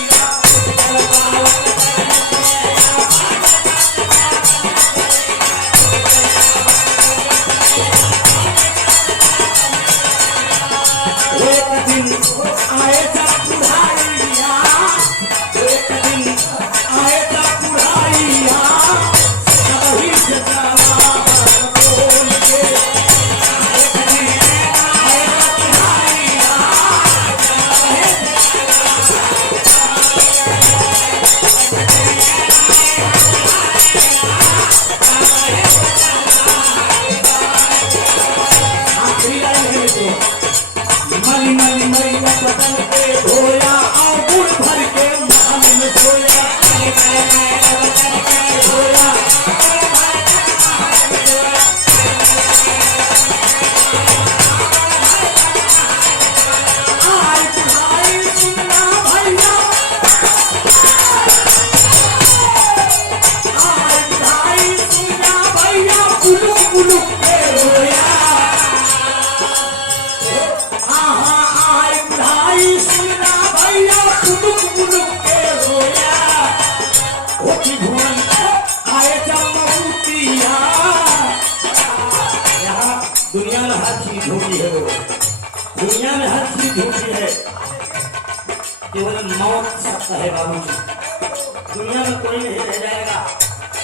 मली मई बदन पे धोया और गुड़ भर के महल में सोया धोया दुनिया में हर चीज झूठी है वो दुनिया में हर चीज झूठी है केवल मौत सत्य है बाबू जी दुनिया में कोई नहीं रह जाएगा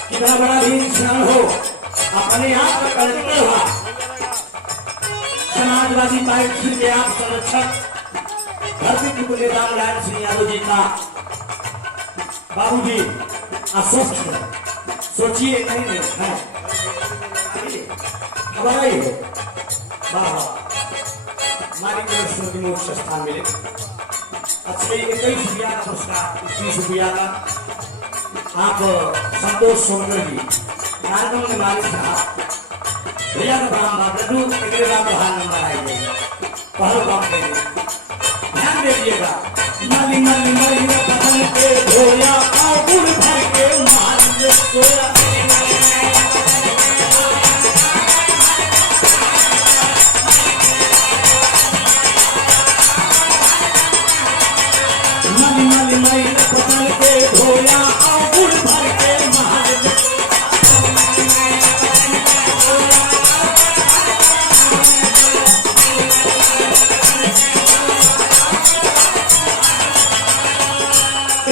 कितना बड़ा भी इंसान हो अपने आप का करते हुआ समाजवादी पार्टी के आप संरक्षक धरती टुकड़े रामलाल सिंह यादव जी का बाबू जी अस्वस्थ है सोचिए नहीं है खबर आई है हमारी तरफ से मोक्ष स्थान मिले अच्छे 21 रुपया का पुरस्कार 21 रुपया का आप संतोष सोनकर जी कार्यक्रम के मालिक साहब भैया का नाम बाप लड्डू अगले बार बाहर नंबर आएंगे पहले काम करेंगे ध्यान दीजिएगा मली मली मली बदन पे धोया और गुड़ भर के महल में सोया धोया और गुड़ भर के महल में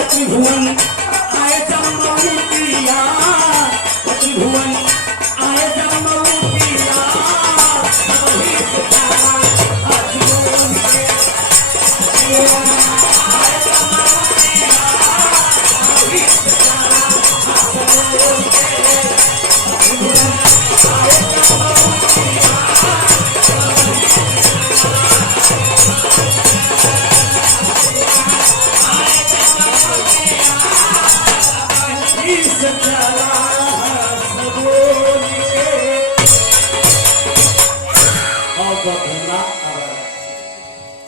त्रिभुवन आए जमूतिया त्रिभुवन आए जमूतिया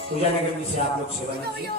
पूजा नगर से आप लोग सेवा लीजिए।